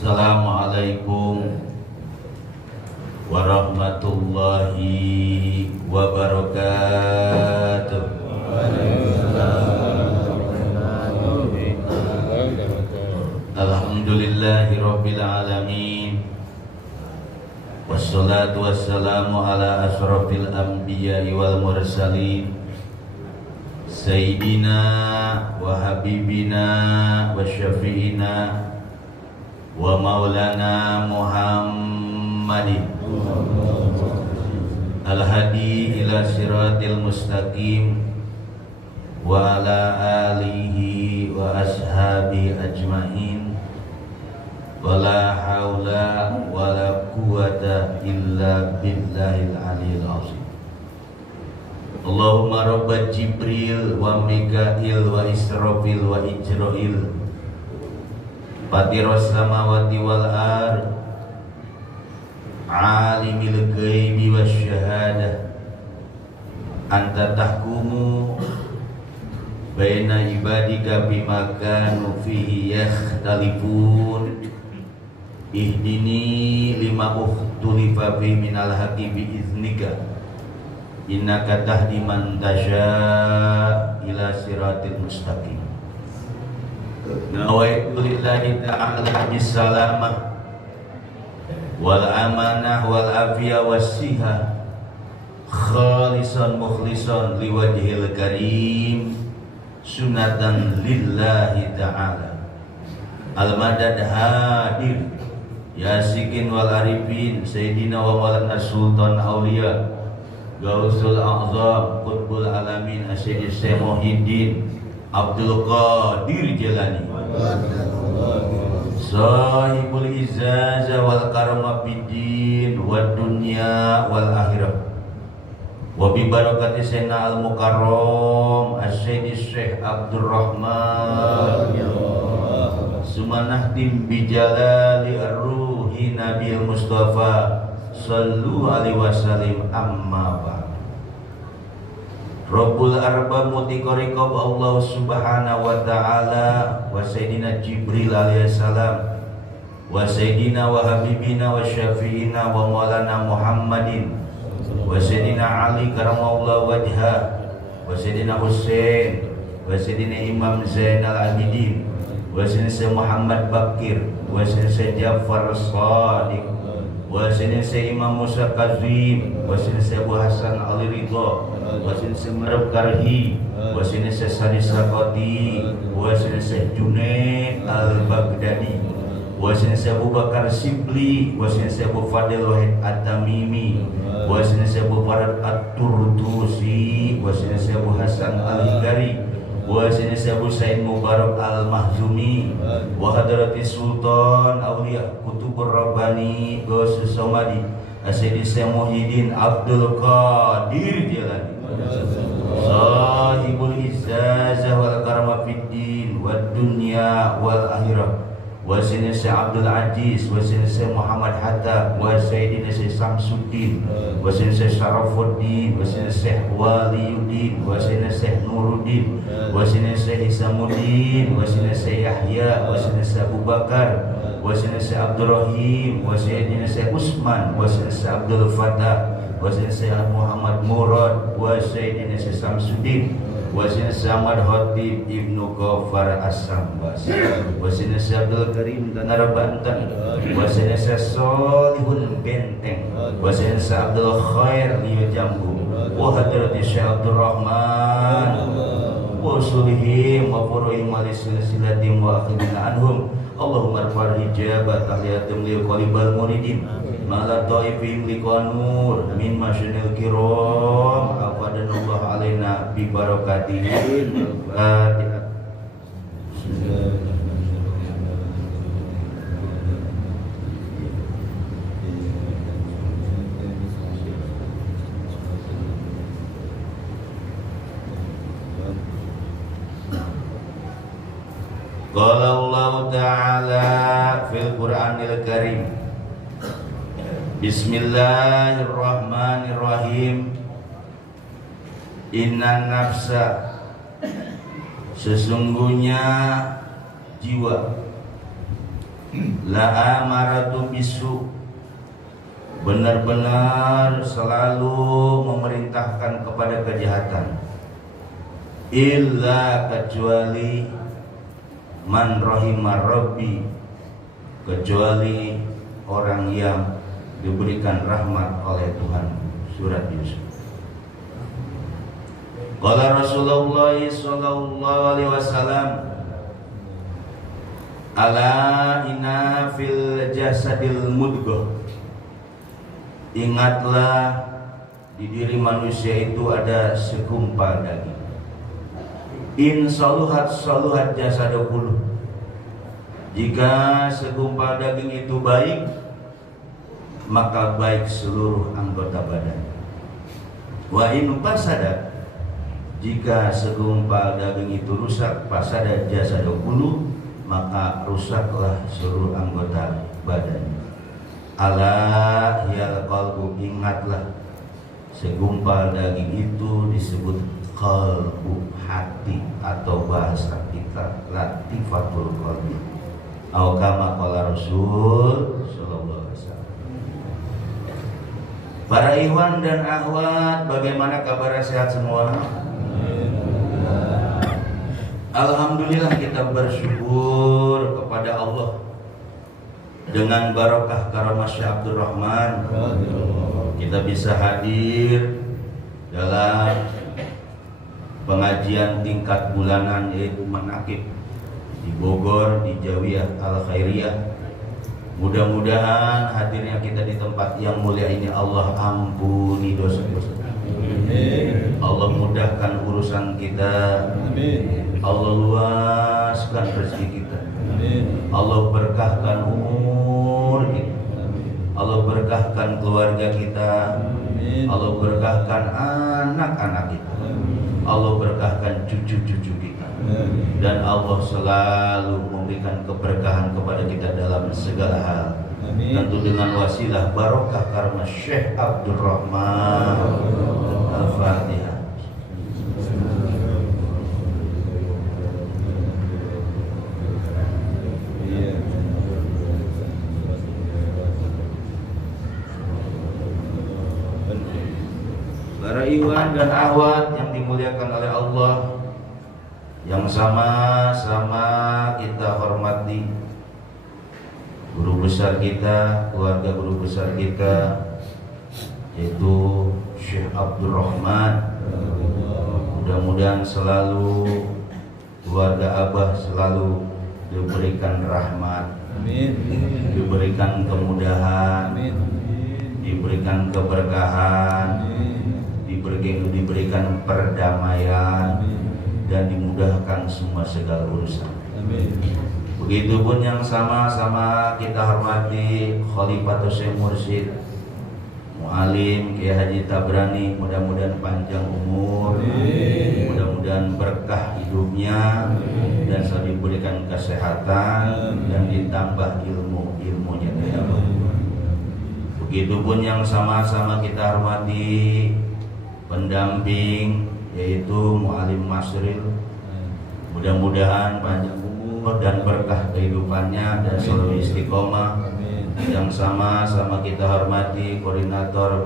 Assalamualaikum warahmatullahi wabarakatuh. Alhamdulillahi rabbil alamin. Wassalatu wassalamu ala asrafil anbiya'i wal mursalin Sayyidina wa habibina wa syafi'ina wa maulana Muhammadin al-hadi ila siratil mustaqim wa ala alihi wa ashabi ajmain wa la hawla wa la quwata illa billahil aliyil azim. Allahumma rabba Jibril wa Mikail wa Israfil wa Ijrail Fatiros samawati wal ard alimil ghaibi wasyahadah anta tahkumu baina ibadika bima kanu fihi yakhtalifun ihdini lima ukhtulifa fi minal haqqi biiznika innaka tahdi man tasya ila siratil mustaqim. Nawaitu lillahi ta'ala bisalamah wal amanah wal afiyah wassiha khalisan mukhlisan liwajhil karim sunatan lillahi ta'ala. Al-madad hadir yasikin wal arifin sayyidina wa maulana sultan awliya Gausul A'zam Qutbul Alamin Asyidi Syekh Muhyiddin Abdul Qadir Jilani Sahibul Izzazah wal Karama Bidin Wad Dunya wal Akhirah wa bi barakati Sayyidina Al-Mukarram Asyidi Syekh Abdul Rahman Sumanahdim bijalali ar-ruhi Nabil Mustafa Sallu alaihi wasallim amma ba'd. Rabbul arbab mutiqariqab Allah subhanahu wa ta'ala wa sayyidina Jibril alaihi salam wa sayyidina wa habibina wa syafi'ina wa maulana Muhammadin wa sayyidina Ali karamallahu wajhah wa sayyidina Husain wa sayyidina Imam Zainal Abidin wa sayyidina Muhammad Bakir wa sayyidina Ja'far As-Sadiq wa sayyidina Imam Musa Kazim wa sayyidina Abu Hasan Ali Ridha wa sayyidina Marab Karhi wa sayyidina Sani Sakoti wa sayyidina Junaid Al-Baghdadi wa sayyidina Abu Bakar Sibli wa sayyidina Abu Fadil Wahid At-Tamimi wa sayyidina Abu Farad At-Turtusi wa sayyidina Abu Hasan Al-Hikari wa sayyidina Abu Said Mubarak Al-Mahzumi wa hadrati Sultan Awliya Kutubur Rabbani Gausus Somadi Asyidi Syekh Muhyiddin Abdul Qadir Jilani Sahibul Izzazah wal Karama Fiddin Wad Dunya wal Akhirah wa sayyidina Syekh Abdul Aziz wa sayyidina Syekh Muhammad Hatta wa sayyidina Syekh Samsuddin wa sayyidina Syekh Syarafuddin wa sayyidina Syekh Waliyuddin wa sayyidina Syekh Nuruddin wa sayyidina Syekh Isamuddin wa sayyidina Syekh Yahya wa sayyidina Syekh Abu Bakar wa sayyidina Syekh Abdul Rahim wa sayyidina Syekh Usman wa sayyidina Syekh Abdul Fatah wa sayyidina Syekh Muhammad Murad wa sayyidina Syekh Samsuddin wa sayyidina Syekh Ahmad Khatib Ibnu Ghaffar As-Sambas wa sayyidina Syekh Abdul Karim Tanara Banten wa sayyidina Syekh Solihun Benteng wa sayyidina Syekh Abdul Khair Liu Jambu wa hadrati Syekh Abdul Rahman wa usulihim wa furuhim wa silsilatim wa akhidina anhum Allahumma arfa'al hijabat tahliyatum li qalibal muridin mala ta'ifim li qanur min masyinil kiram afadanallahu alaina bi barakatihi Fatihah. Qala Allah Ta'ala fil Qur'anil Karim Bismillahirrahmanirrahim Inna nafsa sesungguhnya jiwa la amaratu bisu, benar-benar selalu memerintahkan kepada kejahatan, illa kecuali man rahimar rabbi, kecuali orang yang diberikan rahmat oleh Tuhan. Surat Yusuf. Qala Rasulullah sallallahu alaihi wasallam, ala inna fil jasadil mudghah, ingatlah di diri manusia itu ada segumpal daging. In saluhat saluhat jasadu kulluh, jika segumpal daging itu baik, maka baik seluruh anggota badan. Wa in fasada, jika segumpal daging itu rusak, fasada jasadu kulluh, maka rusaklah seluruh anggota badan. Ala hiyal qalbu, ingatlah segumpal daging itu disebut qalbu, hati, atau bahasa kita latifatul qalbi. Atau kama qala Rasul sallallahu alaihi wasallam. Para ikhwan dan akhwat, bagaimana kabar, sehat semua? Alhamdulillah, kita bersyukur kepada Allah dengan barokah karamah Syekh Abdul Rahman, kita bisa hadir dalam pengajian tingkat bulanan yaitu manaqib di Bogor, di Jawiyah Al Khairiyah. Mudah-mudahan hadirnya kita di tempat yang mulia ini Allah ampuni dosa-dosa. Allah mudahkan urusan kita. Allah luaskan rezeki kita. Allah berkahkan umur kita. Allah berkahkan keluarga kita. Allah berkahkan anak-anak kita. Allah berkahkan cucu-cucu kita. Dan Allah selalu memberikan keberkahan kepada kita dalam segala hal. Tentu dengan wasilah barokah karena Syekh Abdul Rahman. Al-Fatihah. Para ikhwan dan akhwat yang dimuliakan oleh Allah, yang sama-sama kita hormati guru besar kita, keluarga guru besar kita, yaitu Syekh Abdul Rahman. Mudah-mudahan selalu keluarga Abah selalu diberikan rahmat, diberikan kemudahan, diberikan keberkahan, diberikan perdamaian, dan dimudahkan semua segala urusan. Begitupun yang sama-sama kita hormati Khalifatul Syekh Mursyid Mu'alim Kiai Haji Tabrani, mudah-mudahan panjang umur, mudah-mudahan berkah hidupnya, dan selalu diberikan kesehatan dan ditambah ilmunya. Begitupun yang sama-sama kita hormati pendamping yaitu Mu'alim Masril, mudah-mudahan panjang umur dan berkah kehidupannya dan selalu istiqomah. Yang sama-sama kita hormati koordinator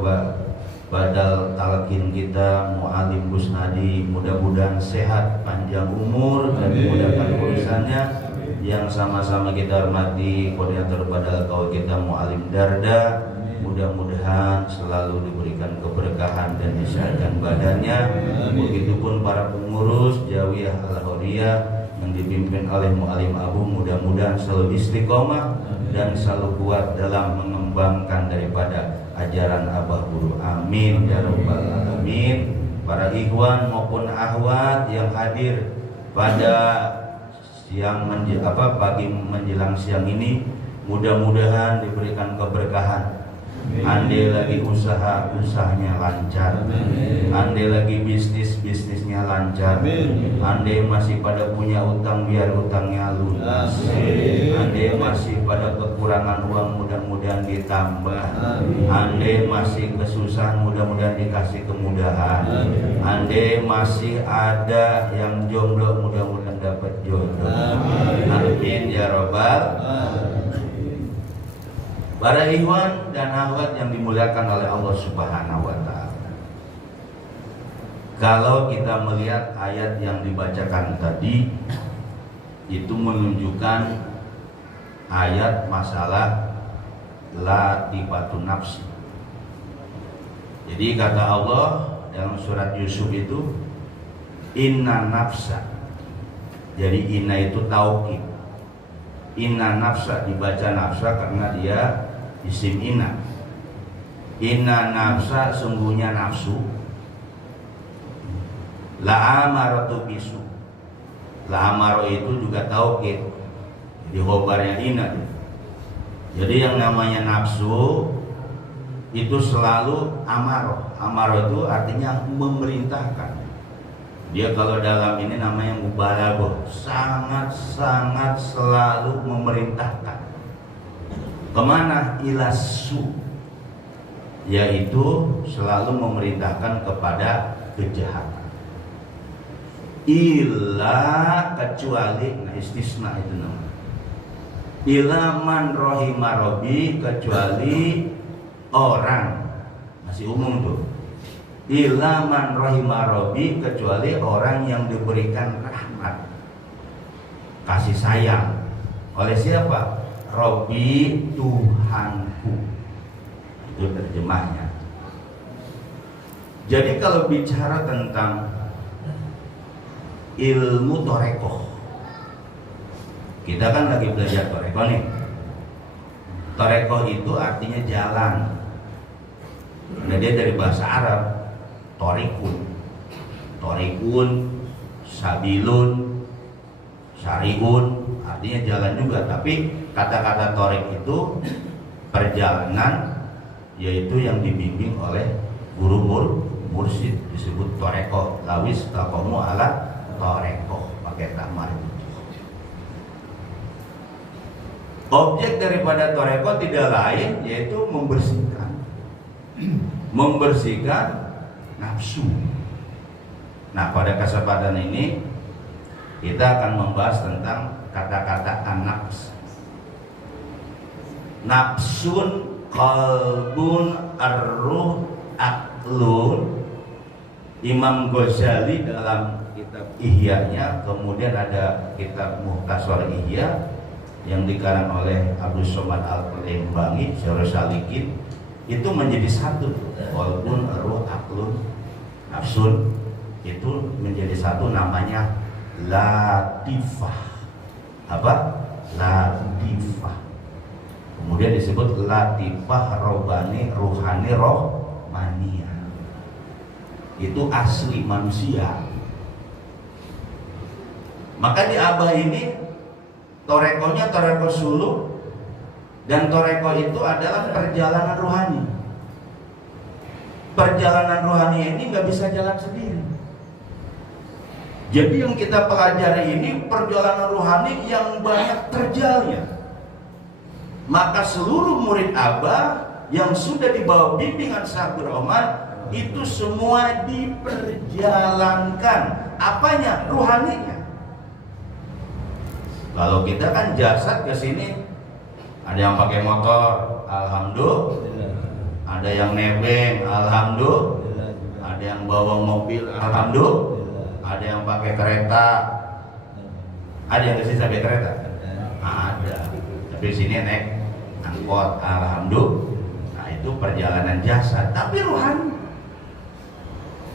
Badal Talqin kita Mu'alim Busnadi, mudah-mudahan sehat, panjang umur, dan dimudahkan urusannya. Yang sama-sama kita hormati koordinator Badal Kaul kita Mu'alim Darda, mudah-mudahan selalu diberikan keberkahan dan disehatkan badannya. Begitupun para pengurus Jawiyah Al Khairiyah yang dipimpin oleh Mu'alim Abu, mudah-mudahan selalu istiqomah dan selalu kuat dalam mengembangkan daripada ajaran Abah Guru. Amin ya rabbal alamin. Para ikhwan maupun akhwat yang hadir pada pagi menjelang siang ini, mudah-mudahan diberikan keberkahan. Andai lagi usahanya lancar, andai lagi bisnisnya lancar, andai masih pada punya utang biar utangnya lunas, andai masih pada kekurangan uang mudah-mudahan ditambah, andai masih kesusahan mudah-mudahan dikasih kemudahan, andai masih ada yang jomblo mudah-mudahan dapat jodoh. Amin ya rabbal. Para ikhwan dan akhwat yang dimuliakan oleh Allah Subhanahu wa taala. Kalau kita melihat ayat yang dibacakan tadi, itu menunjukkan ayat masalah latifatun nafsi. Jadi kata Allah dalam surat Yusuf itu, inna nafsa. Jadi inna itu taukid. Inna nafsa dibaca nafsa karena dia isim inna. Inna nafsa sungguhnya nafsu. La amaratu bisu. La amaro itu juga taukid. Jadi khobarnya inna. Jadi yang namanya nafsu itu selalu amaro. Amaro itu artinya memerintahkan. Dia kalau dalam ini namanya mubalaghah, sangat-sangat selalu memerintahkan. Kemana? Ilasu, yaitu selalu memerintahkan kepada kejahatan. Illa kecuali, nah istisna itu namanya. Illa man rohima robbi, kecuali orang, masih umum tuh. Illa man rohima robbi, kecuali orang yang diberikan rahmat, kasih sayang oleh siapa? Robbi, Tuhanku. Itu terjemahnya. Jadi kalau bicara tentang ilmu torekoh, kita kan lagi belajar torekoh nih. Torekoh itu artinya jalan. Nah, dia dari bahasa Arab, torikun, sabilun, syariun, artinya jalan juga. Tapi kata-kata torik itu perjalanan, yaitu yang dibimbing oleh guru mursyid, disebut torekoh. Lawis takomu ala torekoh, pakai tamar. Objek daripada torekoh tidak lain yaitu membersihkan nafsu. Nah, pada kesempatan ini kita akan membahas tentang kata-kata an-nafs. Nafsun, qalbun, ar-ruh, aqlun. Imam Ghazali dalam kitab Ihya-nya, kemudian ada kitab Mukhtasar Ihya yang dikarang oleh Abdul Somad Al-Palembang, Syarah Salikin, itu menjadi satu. Qalbun, ar-ruh, aqlun, nafsun, itu menjadi satu, namanya latifah. Apa? Latifah. Kemudian disebut latifah robani, ruhani, rohmania. Itu asli manusia. Maka di abah ini torekohnya toreko suluk, dan toreko itu adalah perjalanan rohani. Perjalanan rohani ini nggak bisa jalan sendiri. Jadi yang kita pelajari ini perjalanan rohani yang banyak terjalnya. Maka seluruh murid abah yang sudah di bawah bimbingan Syekh Rahman itu semua diperjalankan. Apanya? Rohaninya. Kalau kita kan jasad ke sini, ada yang pakai motor, alhamdulillah. Ada yang nebeng, alhamdulillah. Ada yang bawa mobil, alhamdulillah. Ada yang pakai kereta. Ada yang kesini sampai kereta? Ada. Tapi sini naik angkot, alhamdulillah. Nah, itu perjalanan jasad, tapi rohani.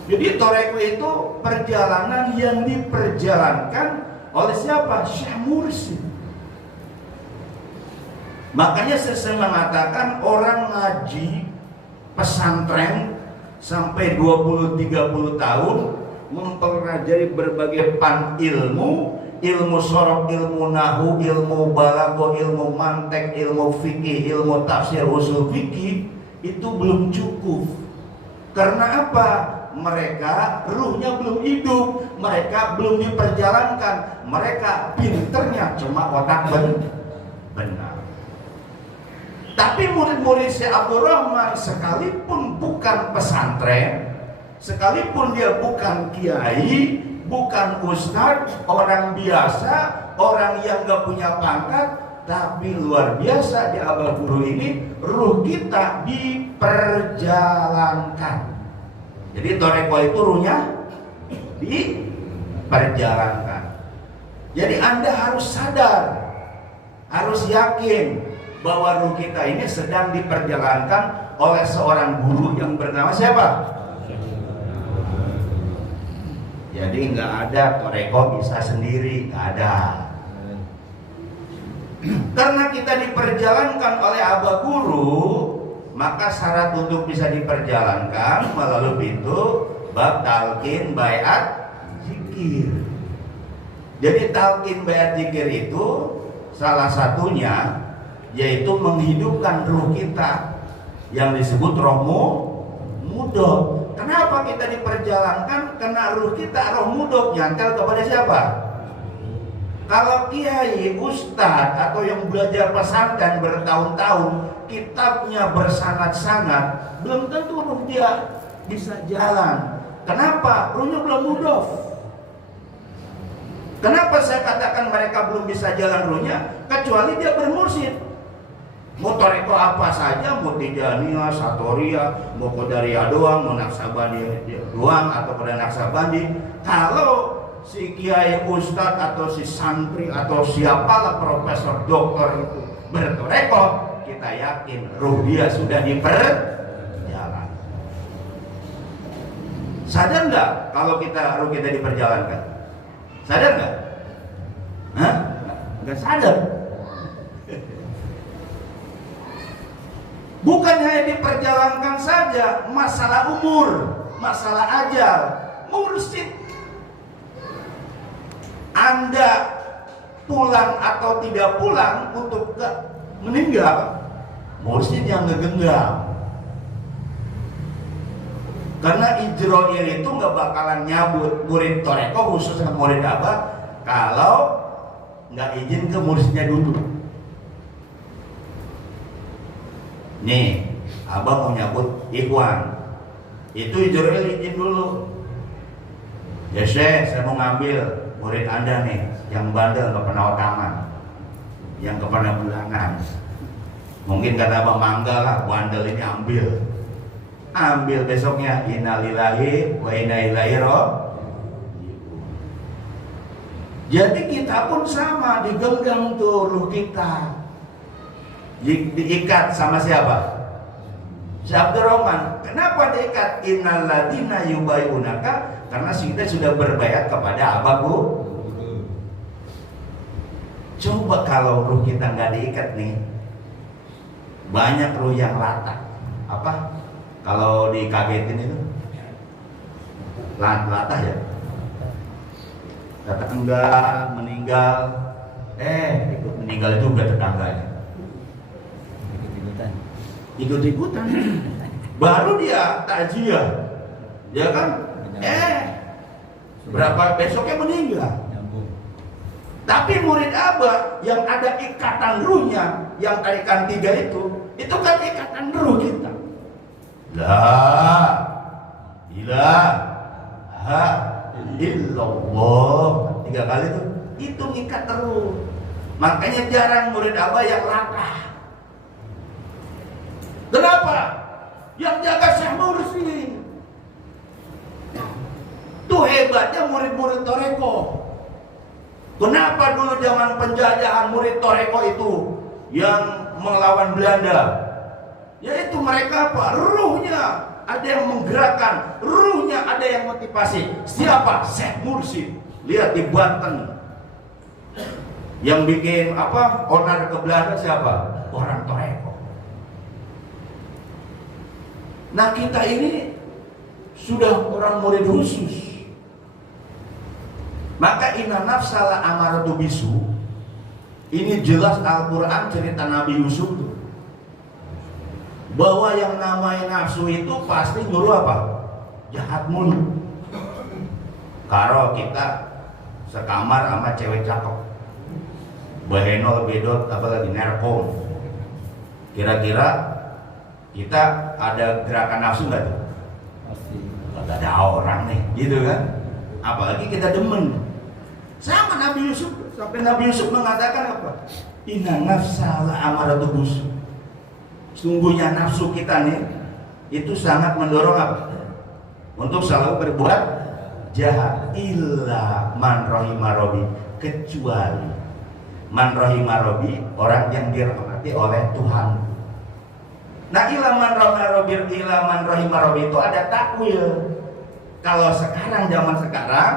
Jadi toreko itu perjalanan yang diperjalankan oleh siapa? Syekh Mursyid. Makanya saya mengatakan orang ngaji pesantren sampai 20-30 tahun, mempelajari berbagai pan ilmu sorok, ilmu nahu, ilmu balaghah, ilmu mantek, ilmu fikih, ilmu tafsir, usul fikih, itu belum cukup. Karena apa? Mereka ruhnya belum hidup, mereka belum diperjalankan, mereka pinternya cuma otak benar. Tapi murid-murid Syekh Abdul Rahman, sekalipun bukan pesantren, sekalipun dia bukan kiai, bukan ustadz, orang biasa, orang yang gak punya pangkat, tapi luar biasa di Aba Guru ini ruh kita diperjalankan. Jadi toreko itu ruhnya diperjalankan. Jadi Anda harus sadar, harus yakin bahwa ruh kita ini sedang diperjalankan oleh seorang guru yang bernama siapa? Jadi nggak ada toreko bisa sendiri, nggak ada. Karena kita diperjalankan oleh Aba Guru, maka syarat untuk bisa diperjalankan melalui pintu bab talqin baiat zikir. Jadi talqin baiat zikir itu salah satunya yaitu menghidupkan ruh kita yang disebut roh mudok. Kenapa kita diperjalankan? Karena ruh kita roh mudok nyantel kepada siapa? Kalau kiai, ustadz atau yang belajar pesantren bertahun-tahun, kitabnya bersangat-sangat, belum tentu ruh dia bisa jalan. Kenapa? Ruhnya belum mudok. Kenapa saya katakan mereka belum bisa jalan ruhnya? Kecuali dia bermursyid. Mau toreko apa saja, mau Tijaniyah, Satoriyah, mau Qadariyah doang, mau Naksabandi doang atau pada Naksabandi. Kalau si kiai ustadz atau si santri atau siapalah profesor doktor itu bertoreko, kita yakin ruh dia sudah diperjalan. Sadar nggak kalau ruh kita diperjalankan? Sadar nggak? Hah? Nggak sadar. Bukan hanya diperjalankan saja, masalah umur, masalah ajal, mursyid. Anda pulang atau tidak pulang untuk meninggal, mursyid yang ngegenggam. Karena Ijroil itu nggak bakalan nyabut murid toreko khususnya murid Abah kalau nggak izin ke mursyidnya dulu. Nih, Abah mau nyabut ikhwan, itu Ijroil izin dulu. Ya saya mau ngambil murid Anda nih, yang bandel nggak pernah otangan, yang nggak pernah bulangan. Mungkin kata Abah mangga lah, bandel ini ambil besoknya innalillahi wa inna ilaihi raji'un. Jadi kita pun sama, digenggam tuh ruh kita, diikat sama siapa? Si Abdurrahman. Kenapa diikat? Innalladzina yubayunaka, karena kita sudah berbayat kepada Aba Guru. Coba kalau ruh kita nggak diikat nih, banyak ruh yang latah. Apa? Kalau dikagetin itu latah ya. Kata enggak, meninggal, ikut meninggal juga tetangganya. Ikut-ikutan. Baru dia takziah, ya kan? Berapa besoknya meninggal. Tapi murid Abah yang ada ikatan ruhnya, yang tarikan 3 itu kan ikatan ruh kita. La ilaha illallah 3 kali itu ngikat terus. Makanya jarang murid Abah yang latah. Kenapa? Yang jaga Syekh Mursyid. Tuh hebatnya murid-murid toreko. Kenapa dulu zaman penjajahan murid toreko itu yang melawan Belanda? Yaitu mereka apa? Ruhnya ada yang menggerakkan, ruhnya ada yang motivasi. Siapa? Syekh Mursyid. Lihat di Banten. Yang bikin apa? Onar ke Belanda siapa? Orang toreko. Nah kita ini sudah orang murid khusus. Maka inna nafsala amaratu bisu. Ini jelas Al-Quran cerita Nabi Yusuf tuh. Bahwa yang namanya nafsu itu pasti nyuruh apa? Jahat mulu. Kalau kita sekamar sama cewek cakep, behenol, bedot, apalagi nerkom, kira-kira kita ada gerakan nafsu nggak tuh? Pasti. Ada orang nih, gitu kan? Apalagi kita demen. Sama Nabi Yusuf, sampai Nabi Yusuf mengatakan apa? Inna nafsa la'amaratu bisu. Sungguhnya nafsu kita nih itu sangat mendorong apa? Untuk selalu berbuat jahat. Illa man rahimah rabbi, kecuali man rahimah rabbi, orang yang dirahmati oleh Tuhan. Nah, illa man rahimah rabbi itu ada takwil. Kalau sekarang, zaman sekarang,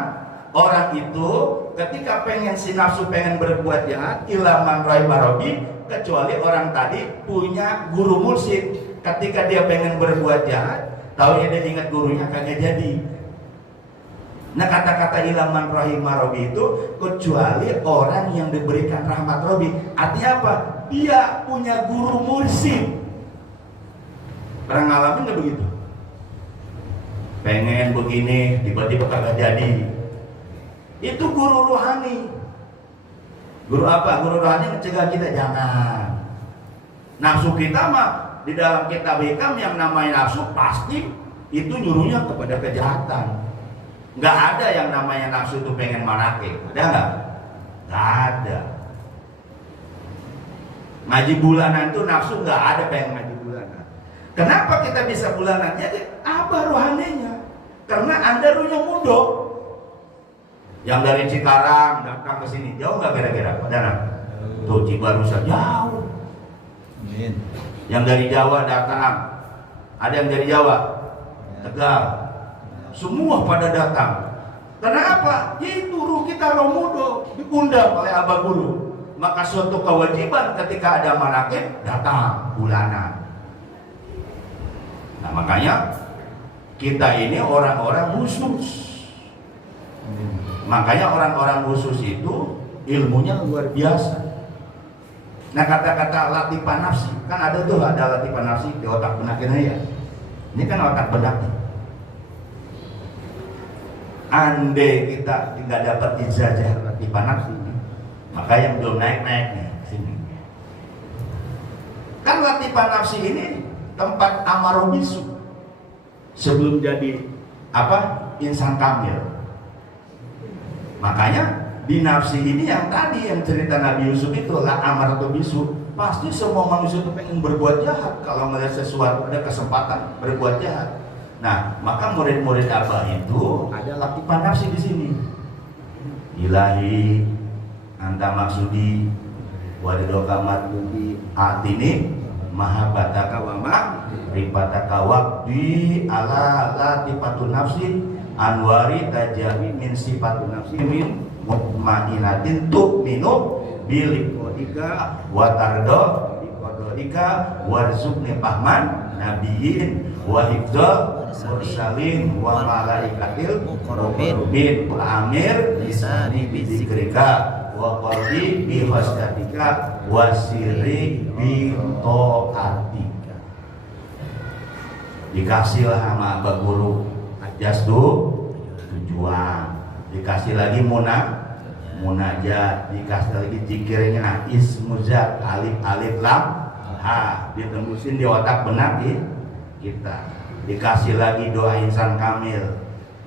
orang itu ketika pengen si nafsu pengen berbuat jahat, illa man rahimah rabbi, kecuali orang tadi punya guru mursyid. Ketika dia pengen berbuat jahat, taunya dia ingat gurunya, kagak jadi. Nah, kata-kata illa man rahimah rabbi itu kecuali orang yang diberikan rahmat rabbi. Artinya apa? Dia punya guru mursyid. Pernah ngalamin nggak begitu? Pengen begini, tiba-tiba kagak jadi. Itu guru rohani. Guru apa? Guru rohani mencegah kita jangan. Nafsu kita mah di dalam kitab hikam yang namanya nafsu pasti itu nyuruhnya kepada kejahatan. Nggak ada yang namanya nafsu itu pengen manake. Ada nggak? Nggak ada. Ngaji bulanan itu nafsu nggak ada pengen ngaji bulanan. Kenapa kita bisa bulanan? Jadi apa rohaninya? Karena Anda ruhnya mudok. Yang dari Cikarang datang ke sini jauh nggak kira-kira? Padahal tuh Cibarusah jauh. Yang dari Jawa datang, ada yang dari Jawa, Tegal, semua pada datang. Kenapa? Itu ruh kita roh mudo diundang oleh Abah Guru. Maka suatu kewajiban ketika ada manakib datang bulanan. Nah, makanya kita ini orang-orang khusus. Makanya orang-orang khusus itu ilmunya luar biasa. Nah, kata-kata latifah nafsi, kan ada latifah nafsi di otak benak ini ya. Ini kan otak benak nih. Andai kita tidak dapat ijazah latifah nafsi, maka yang belum naik-naik nih sini. Kan latifah nafsi ini tempat amarah bisu sebelum jadi insan kamil. Makanya di nafsi ini yang tadi yang cerita Nabi Yusuf itu lah amaratu bisu, pasti semua manusia itu pengen berbuat jahat kalau melihat sesuatu ada kesempatan berbuat jahat. Nah, maka murid-murid Abah itu ada latifah nafsi di sini. Ilahi anta maksudi wadidoka matlubi atini mahabbataka wa ma'rifataka waqdi ala latifatu nafsi anwari tajawi min sifatu nafsi min mutmainatin tu'minu bilikodika watardo bikodika warzukni pahman nabiyin wa hifdha mursalin wa malaikatil muqarrabin wa amir lisani bizikrika wa qalbi bi hasdatika wa sirri bi taatika. Dikasihlah sama Abah Guru ajas tujuan, dikasih lagi munajat, dikasih lagi zikirnya ismuzat alif lam ha, ditembusin di otak benak kita. Dikasih lagi doa insan kamil,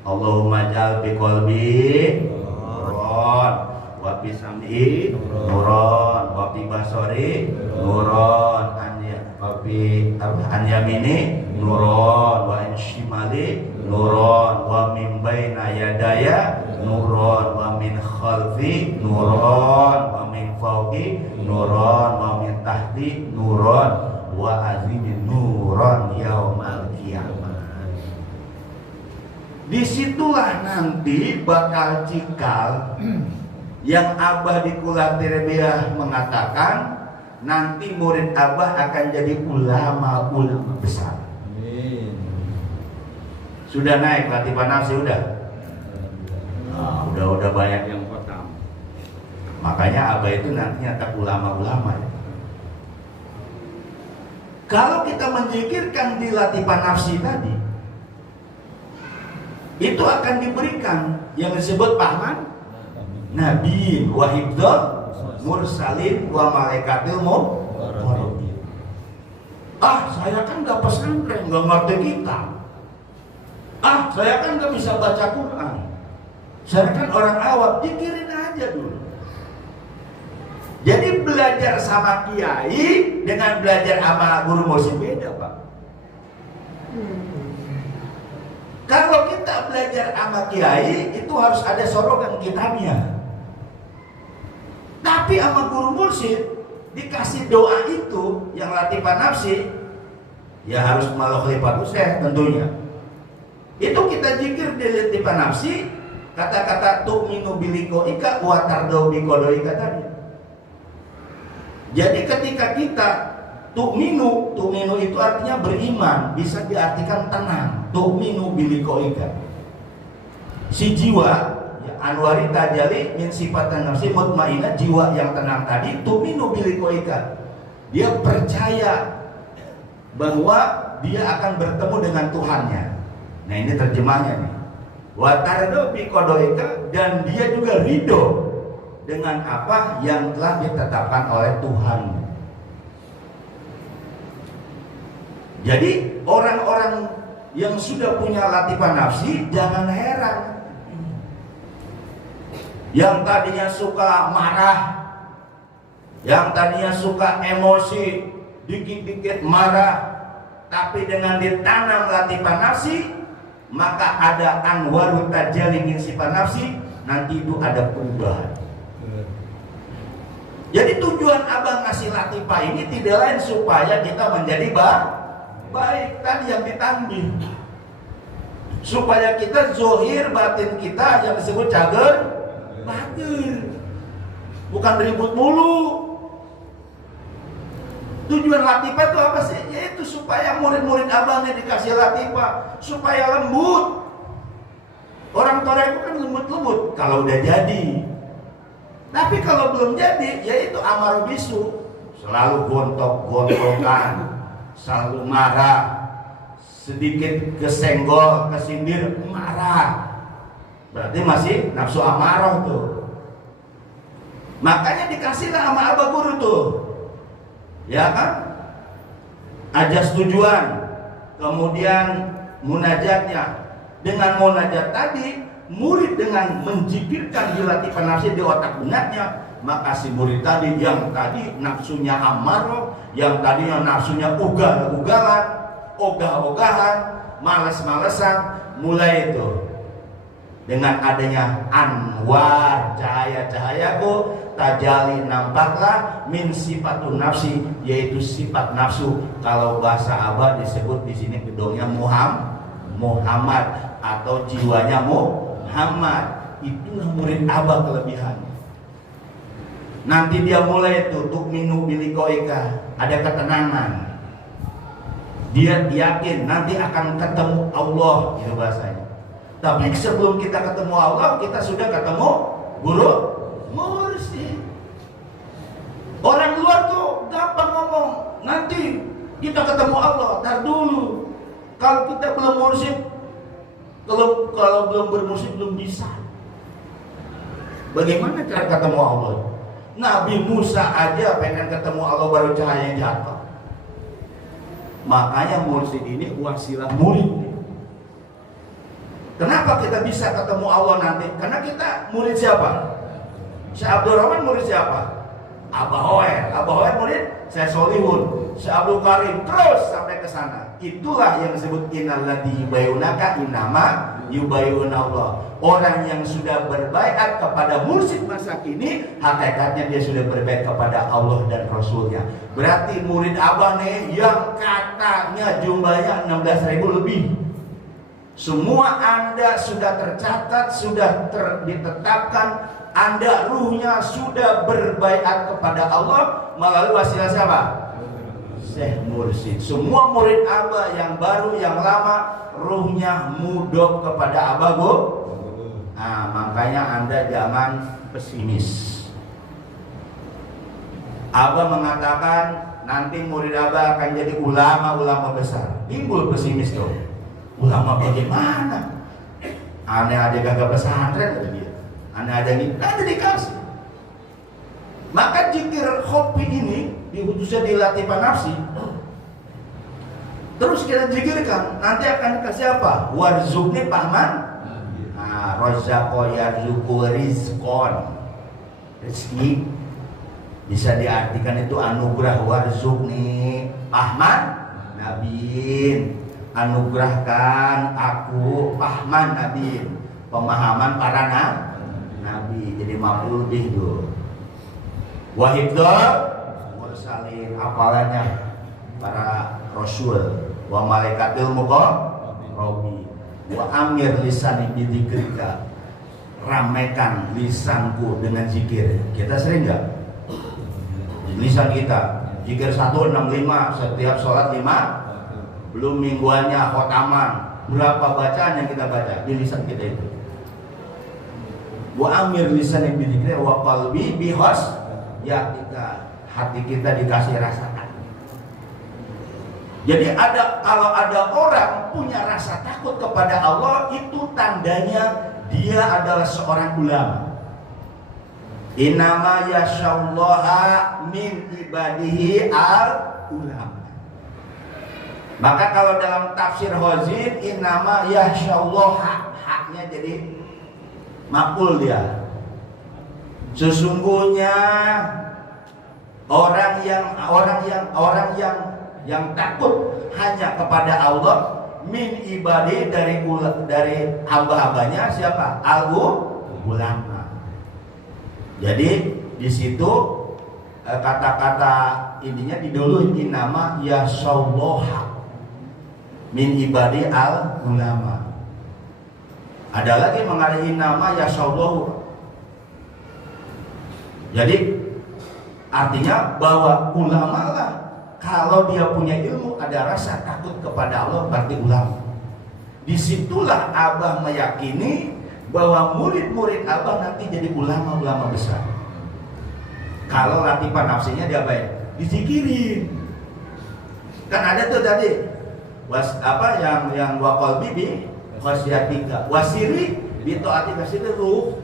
Allahumma ja'al bi qalbi nuron wa bi sam'i nuron wa bi basari nuron an yamini nuron wa an shimali nuron wa min baina yadaya nuron wa min khalfi nuron wa min fawqi nuron wa min tahti nuron wa azimi nuron yaumal qiyamah. Disitulah nanti bakal cikal yang Abah di Kulatirbiah mengatakan nanti murid Abah akan jadi ulama-ulama besar. Sudah naik latifah nafsi udah. Nah, udah banyak yang khotam. Makanya Abah itu nantinya tak ulama-ulama ya. Kalau kita menzikirkan di latifah nafsi tadi, itu akan diberikan yang disebut pahman nabiin wa hifdzal mursalin wa malaikatil muqarrabin. Saya kan gak pesantren, gak ngerti kitab. Saya kan gak bisa baca Quran. Saya kan orang awam, dikirin aja saja dulu. Jadi belajar sama kiai dengan belajar sama guru mursyid beda, Pak. Kalau kita belajar sama kiai itu harus ada sorogan kitabnya. Tapi sama guru mursyid dikasih doa itu yang latifan nafsi, ya harus malah khalifat useh tentunya. Itu kita zikir di latifan nafsi, kata-kata tu'minu bilikoika wa tardau bikodoika tadi. Jadi ketika kita tu'minu itu artinya beriman, bisa diartikan tenang. Tu'minu bilikoika. Si jiwa Anwari tajali min sifatan nafsi mutmainah, jiwa yang tenang tadi tu'minu bilikoika. Dia percaya bahwa dia akan bertemu dengan Tuhannya. Nah ini terjemahnya nih. Wa tardau bikodoika, dan dia juga ridho dengan apa yang telah ditetapkan oleh Tuhan. Jadi orang-orang yang sudah punya latifan nafsi jangan heran. Yang tadinya suka marah, yang tadinya suka emosi, dikit-dikit marah, tapi dengan ditanam latifan nafsi, maka ada anwaru tajalli min sifat nafsi, nanti itu ada perubahan. Jadi tujuan abang ngasih latifah ini tidak lain supaya kita menjadi baik, tadi yang ditambih, supaya kita zohir batin kita yang disebut cager bager, bukan ribut mulu. Tujuan latifah itu apa sih? Yaitu supaya murid-murid abangnya dikasih latifah supaya lembut. Orang Torah itu kan lembut-lembut kalau udah jadi. Tapi kalau belum jadi, yaitu amar bisu, selalu gontok-gontokan, selalu marah, sedikit kesenggol, kesindir, marah. Berarti masih nafsu amarah tuh. Makanya dikasihlah sama abah guru tuh, ya kan? Ajas tujuan, kemudian munajatnya. Dengan munajat tadi, murid dengan menjikirkan di latifan nafsi di otak benaknya, maka si murid tadi yang tadi nafsunya amarah, yang tadinya nafsunya ugal-ugalan, ogah-ogahan, males-malesan, mulai itu dengan adanya anwar cahaya-cahayaku tajali nampaklah min sifatun nafsi, yaitu sifat nafsu. Kalau bahasa Abah disebut di sini gedongnya Muhammad atau jiwanya Muhammad. Itulah murid Abah kelebihannya. Nanti dia mulai tu'minu bilikoika, ada ketenangan. Dia yakin nanti akan ketemu Allah, itu bahasanya. Tapi sebelum kita ketemu Allah, kita sudah ketemu guru mursyid. Orang luar tuh gampang ngomong, nanti kita ketemu Allah. Tar dulu, kalau kita belum mursyid, kalau belum bermursyid belum bisa. Bagaimana cara ketemu Allah? Nabi Musa aja pengen ketemu Allah baru cahaya jatuh. Makanya mursyid ini wasilah murid. Kenapa kita bisa ketemu Allah nanti? Karena kita murid siapa? Syekh Abdul Rahman murid siapa? Abah Hoer murid Syekh Solihun, Syekh Abdul Karim, terus sampai ke sana. Itulah yang disebut innalladzina yubayyi'unaka innama yubayyi'una Allah. Orang yang sudah berbaiat kepada mursyid masa kini, hakikatnya dia sudah berbaiat kepada Allah dan Rasulnya. Berarti murid Abah nih yang katanya jumlahnya 16.000 lebih. Semua Anda sudah tercatat, sudah ditetapkan, Anda ruhnya sudah berbaiat kepada Allah melalui wasilah siapa? Syekh Mursyid. Semua murid Abah yang baru, yang lama, ruhnya mudok kepada Abah, Bu. Nah, makanya Anda jangan pesimis. Abah mengatakan nanti murid Abah akan jadi ulama-ulama besar. Timbul pesimis dong. Ulama bagaimana? Aneh aja gagak pesantren kata dia. Aneh aja ini kan dikasih. Maka zikir khofi ini khususnya di latifan nafsi. Terus kita zikirkan, nanti akan dikasih apa? Warzuqni paman. Nah, razaqo yarzuqu rizqon. rezeki. Bisa diartikan itu anugerah warzuqni Ahmad Nabiin, anugerahkan aku Ahmad Nabiin, pemahaman para nabi. Jadi maf'ul bih tuh. Wahibdul mursalin, apalannya para rasul. Wa malaikatil muqarrabin. Wa amir lisani bidzikrika, ramaikan lisanku dengan zikir. Kita sering nggak? Lisan kita zikir 165 setiap sholat 5, belum mingguannya khotaman, berapa bacaan yang kita baca di lisan kita itu. Wa amir lisani bidzikrika wa qalbi bihos, ya kita, hati kita dikasih rasakan. Jadi kalau ada orang punya rasa takut kepada Allah, itu tandanya dia adalah seorang ulama. Innama yashallaha min ibadihi al-ulama. Maka kalau dalam tafsir Ghazin, innama yashallaha, haknya jadi maf'ul dia. Sesungguhnya orang yang takut hanya kepada Allah min ibadi, dari hamba-hambanya siapa? Ulama. Jadi di situ kata-kata intinya diduluin nama yasalloha min ibadi al ulama. Ada lagi mengenai nama yasallahu. Jadi artinya bahwa ulama lah, kalau dia punya ilmu, ada rasa takut kepada Allah, berarti ulama. Disitulah Abah meyakini bahwa murid-murid Abah nanti jadi ulama-ulama besar. Kalau latifan nafsinya dia baik, dizikirin. Kan ada tuh tadi yang waqal bibi wasyatika wasiri bitaati kasih ruh.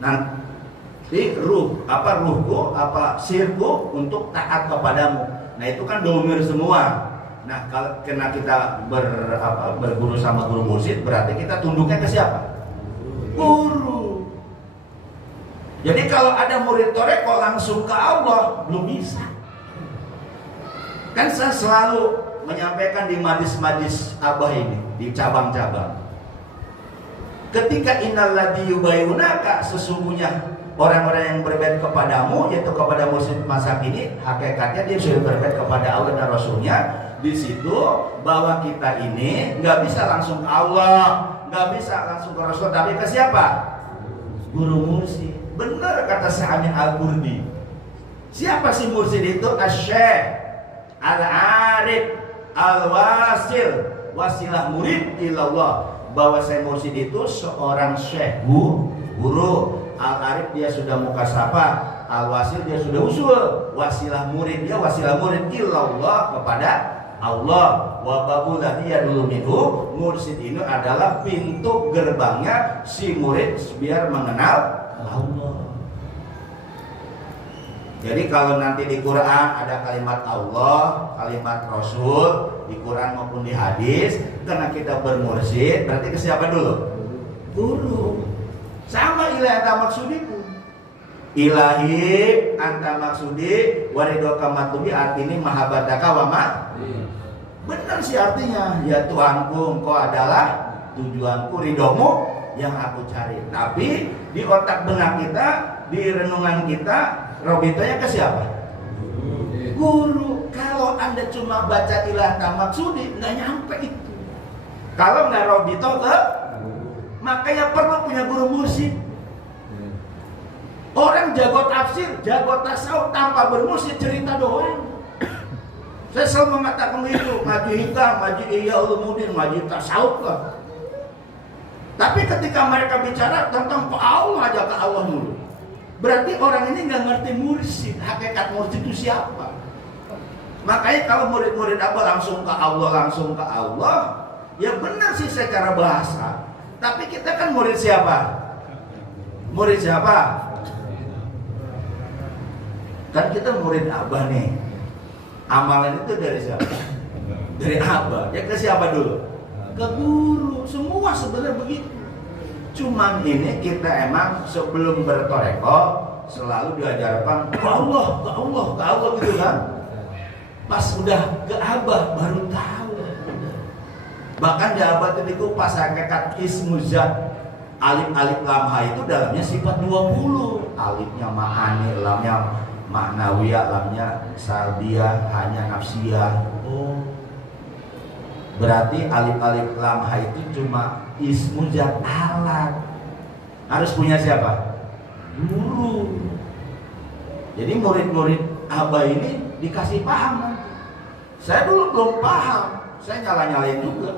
Nanti ruhku sirku untuk taat kepadamu. Nah itu kan domir semua. Nah kalau kena kita berguru sama guru mursyid, berarti kita tunduknya ke siapa? Guru. Jadi kalau ada murid toreko langsung ke Allah, belum bisa. Kan saya selalu menyampaikan di majlis-majlis Abah ini, di cabang-cabang. Ketika innalladzi yubayunaka, sesungguhnya orang-orang yang berbeda kepadamu, yaitu kepada mursyid masa kini, hakikatnya dia sudah berbeda kepada Allah dan Rasulnya. Di situ bahwa kita ini nggak bisa langsung ke Allah, nggak bisa langsung ke Rasul, tapi ke siapa? Guru mursyid. Benar kata Sa'amin Al-Burdi. Siapa sih mursyid itu? Asy-Syaikh Al-Arif Al-Wasil, wasilah murid ilallah. Bahwa saya mursyid itu seorang syekh, guru. Al-Arif dia sudah mukasafah, Al-Wasil dia sudah usul, wasilah murid dia wasilah murid ilallah, kepada Allah. Wa babul ladzi yadulu minhu, mursyid ini adalah pintu gerbangnya si murid biar mengenal Allah. Jadi kalau nanti di Quran ada kalimat Allah, kalimat Rasul, di Quran maupun di hadis, karena kita bermursyid, berarti ke siapa dulu? Guru. Sama ilahi anta maksudiku. Ilahi anta maksudi waridoka matubi, artinya mahabbataka wa ma. Benar sih artinya, ya Tuhanku, engkau adalah tujuanku, ridhomu yang aku cari. Tapi di otak benak kita, di renungan kita, robitonya ke siapa? Guru. Kalau Anda cuma baca ilah tamaksudi, nggak nyampe itu. Kalau nggak robito ke, makanya perlu punya guru mursyid. Orang jago tafsir, jago tasawuf tanpa bermursyid cerita doang. Saya selalu mengatakan itu, ngaji hikam, ngaji Ihya Ulumuddin, ngaji tasawuf lah. Tapi ketika mereka bicara tentang Allah, aja ke Allah mulu, berarti orang ini nggak ngerti mursyid, hakikat mursyid itu siapa. Makanya kalau murid-murid langsung ke Allah, ya benar sih secara bahasa. Tapi kita kan murid siapa? Murid siapa? Kan kita murid Abah nih. Amalan itu dari siapa? Dari Abah. Ya ke siapa dulu? Ke guru. Semua sebenarnya begitu. Cuman ini kita emang sebelum bertoreko, selalu diajarkan ke Allah gitu kan. Pas udah ke Abah baru tahu. Bahkan di Abah itu pas hakikat ismuzat alif lam ha itu dalamnya sifat 20. Alifnya ma'ani, lamnya ma'nawiyah, lamnya salbiyah, hanya nafsiyah. Oh. Berarti alif lam ha itu cuma ismuzat alat. Harus punya siapa? Guru. Jadi murid-murid Abah ini dikasih paham nanti. Saya dulu belum paham, saya nyalain juga.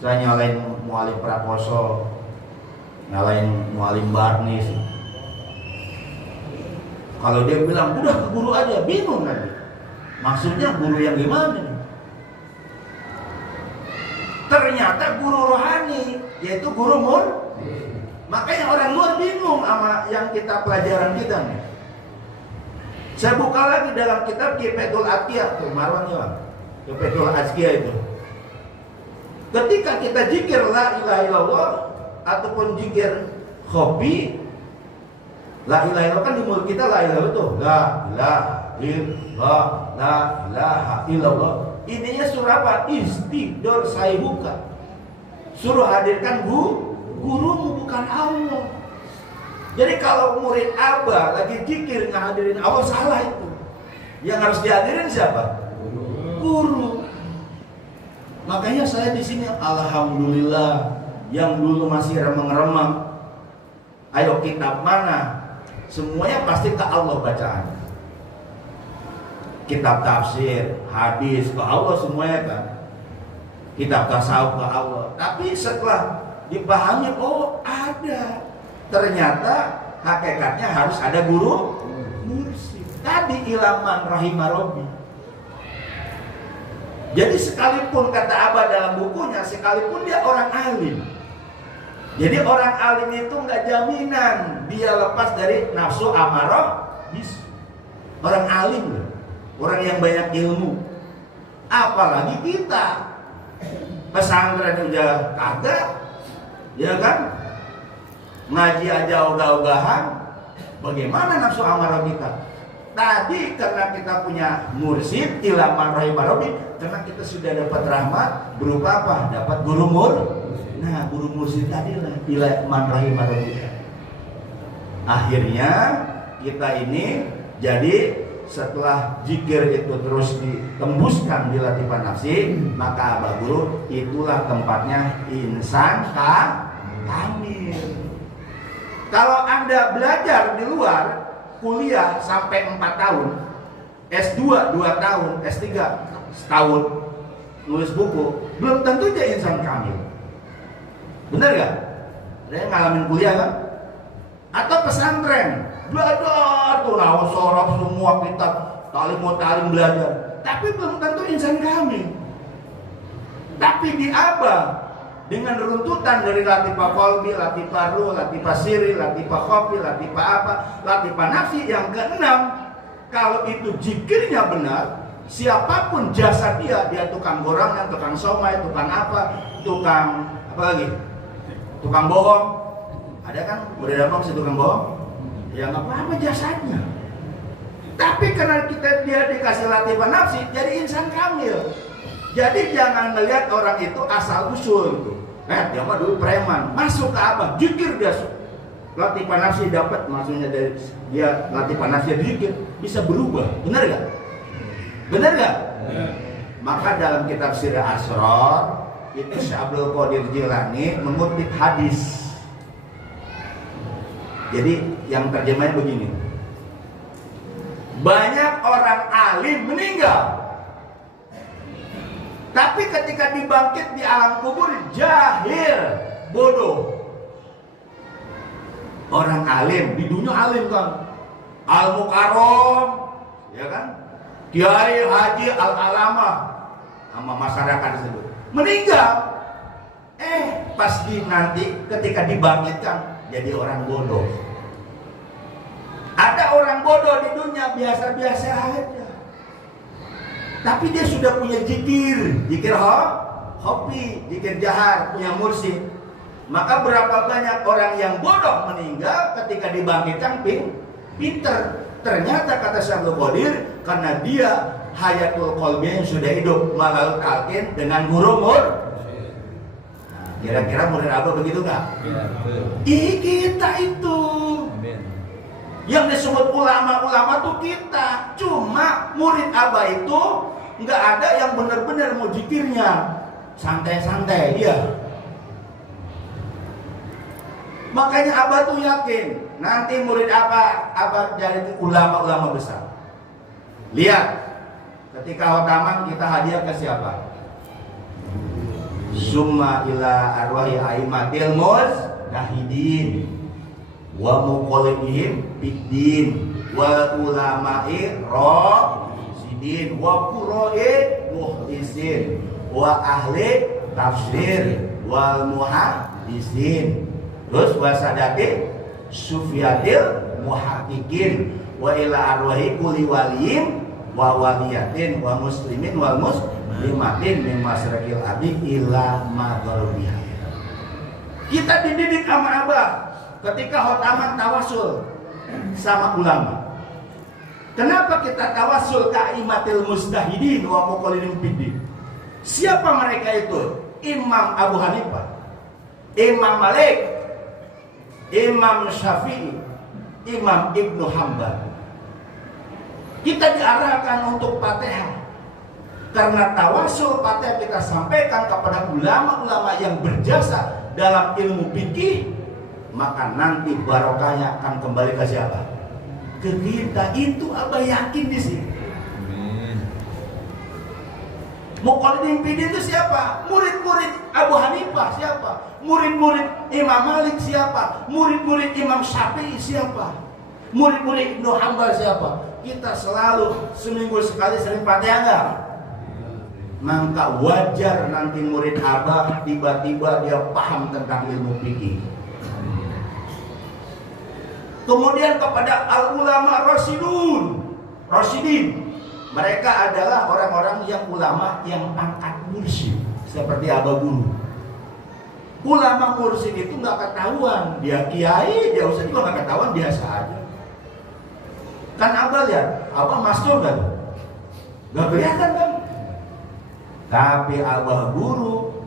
Saya nyalain mualim Prakoso, nyalain mualim Barnis. Kalau dia bilang udah ke guru aja, bingung nanti. Maksudnya guru yang gimana? Ternyata guru rohani, yaitu guru mursyid. Makanya orang luar bingung sama yang kita pelajaran kita nih. Saya buka lagi dalam kitab Kifatul Atqiyah, tuh Marwan ya, Kifatul Atqiyah itu. Ketika kita zikir la ilaha illallah ataupun zikir khofi, la ilaha illallah kan di mulut kita la ilaha itu, la ilaha illallah. Ininya surah apa? Istighfar saya buka. Suruh hadirkan gurumu bukan Allah. Jadi kalau murid Abah lagi zikir ngahadirin Allah salah itu. Yang harus dihadirin siapa? Guru. Makanya saya di sini alhamdulillah yang dulu masih remeng-remeng. Ayo kitab mana? Semuanya pasti ke Allah bacaan. Kitab tafsir, hadis ke Allah semuanya kan. Kitab tasawuf ke Allah. Tapi setelah dipahami, oh ada. Ternyata hakikatnya harus ada guru mursyid. Tadi ilaman rahimah Rabbi. Jadi sekalipun kata Abah dalam bukunya, sekalipun dia orang alim. Jadi orang alim itu nggak jaminan dia lepas dari nafsu amarah bisu. Orang alim loh. Orang yang banyak ilmu. Apalagi kita pesantren udah kagak, ya kan? Ngaji aja ogah-ogahan, bagaimana nafsu amarah kita? Tadi karena kita punya mursyid, ilaman rahimah Rabbi, karena kita sudah dapat rahmat berupa apa? Dapat guru mursyid. Nah, guru mursyid tadilah ilaman rahimah Rabbi. Akhirnya kita ini jadi setelah zikir itu terus ditembuskan di latifah nafsi, maka Abah Guru itulah tempatnya insan kamil. Kalau Anda belajar di luar, kuliah sampai 4 tahun, S2 2 tahun, S3 setahun, nulis buku, belum tentu dia insan kamil. Bener gak? Ada yang ngalamin kuliah kan? Atau pesantren, belajar tuh sorok semua kitab, talim belajar, tapi belum tentu insan kamil. Tapi di Abah dengan runtutan dari latifah qalbi, latifah ruh, latifah siri, latifah khofi, latifah apa, latifah nafsi yang keenam, kalau itu zikirnya benar, siapapun jasa dia tukang gorangan, tukang somai, tukang apa lagi, tukang bohong. Ada kan murid Abah si tukang bohong? Ya nggak apa-apa jasanya. Tapi karena dia dikasih latifah nafsi, jadi insan kamil. Jadi jangan melihat orang itu asal usul tuh. Dia mah dulu preman, masuk ke Abah, zikir dia. Latifah nafsi dapat, maksudnya dari dia latifah nafsi zikir bisa berubah. Benar gak? Benar gak? Maka dalam kitab Sirah Asrar itu Syekh Abdul Qadir Jilani mengutip hadis. Jadi yang terjemahnya begini. Banyak orang alim meninggal, tapi ketika dibangkit di alam kubur jahil, bodoh. Orang alim di dunia alim kan, al-mukarram, ya kan, kiai haji al-alamah, sama masyarakat disebut, meninggal. Pasti nanti ketika dibangkitkan jadi orang bodoh. Ada orang bodoh di dunia biasa-biasa aja, tapi dia sudah punya zikir hobi, zikir jahar, punya mursyid. Maka berapa banyak orang yang bodoh meninggal ketika dibangkitkan pinter. Ternyata kata Syekh Abdul Qadir, karena dia hayatul qalbi yang sudah hidup melalui talqin dengan guru kira-kira murid Abah begitu nggak? Kita itu. Yang disebut ulama-ulama tuh kita. Cuma murid Abah itu nggak ada yang benar-benar mau zikirnya. Santai-santai dia. Makanya Abah tuh yakin nanti murid Abah jadi ulama-ulama besar. Lihat, ketika Hotaman kita hadiah ke siapa? Summa ila arwahi aimatil mujtahidin wa muqallidihim biddin wa ulama'i rasidin wa qurra'i muhdisin wa ahli tafsir wal muhaddisin. Terus wasadati sufyatil muhaqqiqin wa ila arwahi kulli waliyin wa waliyatin wa muslimin wal muslimatin min masrakil abdi ila maghribiha. Kita dididik sama Abah ketika Hotaman tawasul sama ulama. Kenapa kita tawasul ka imatil mustahidin wa muqallidin biddin? Siapa mereka itu? Imam Abu Hanifah, Imam Malik, Imam Syafi'i, Imam Ibnu Hanbal. Kita diarahkan untuk Fatihah. Karena tawasul Fatihah kita sampaikan kepada ulama-ulama yang berjasa dalam ilmu fikih, maka nanti barokahnya akan kembali ke siapa? Ke kita. Itu Abah yakin di sini. Muqallidin biddin itu siapa? Murid-murid Abu Hanifah siapa? Murid-murid Imam Malik siapa? Murid-murid Imam Syafi'i siapa? Murid-murid Ibnu Hanbal siapa? Kita selalu seminggu sekali sering Fatihah enggak? Maka wajar nanti murid Abah tiba-tiba dia paham tentang ilmu fikih. Kemudian kepada al-ulama rasyidin. Mereka adalah orang-orang yang ulama yang pangkat mursyid, seperti Abah Guru. Ulama mursyid itu nggak ketahuan, dia kiai, dia ustaz juga nggak ketahuan, biasa aja. Kan Abah lihat, Abah masuk kan? Nggak kelihatan kan? Tapi Abah Guru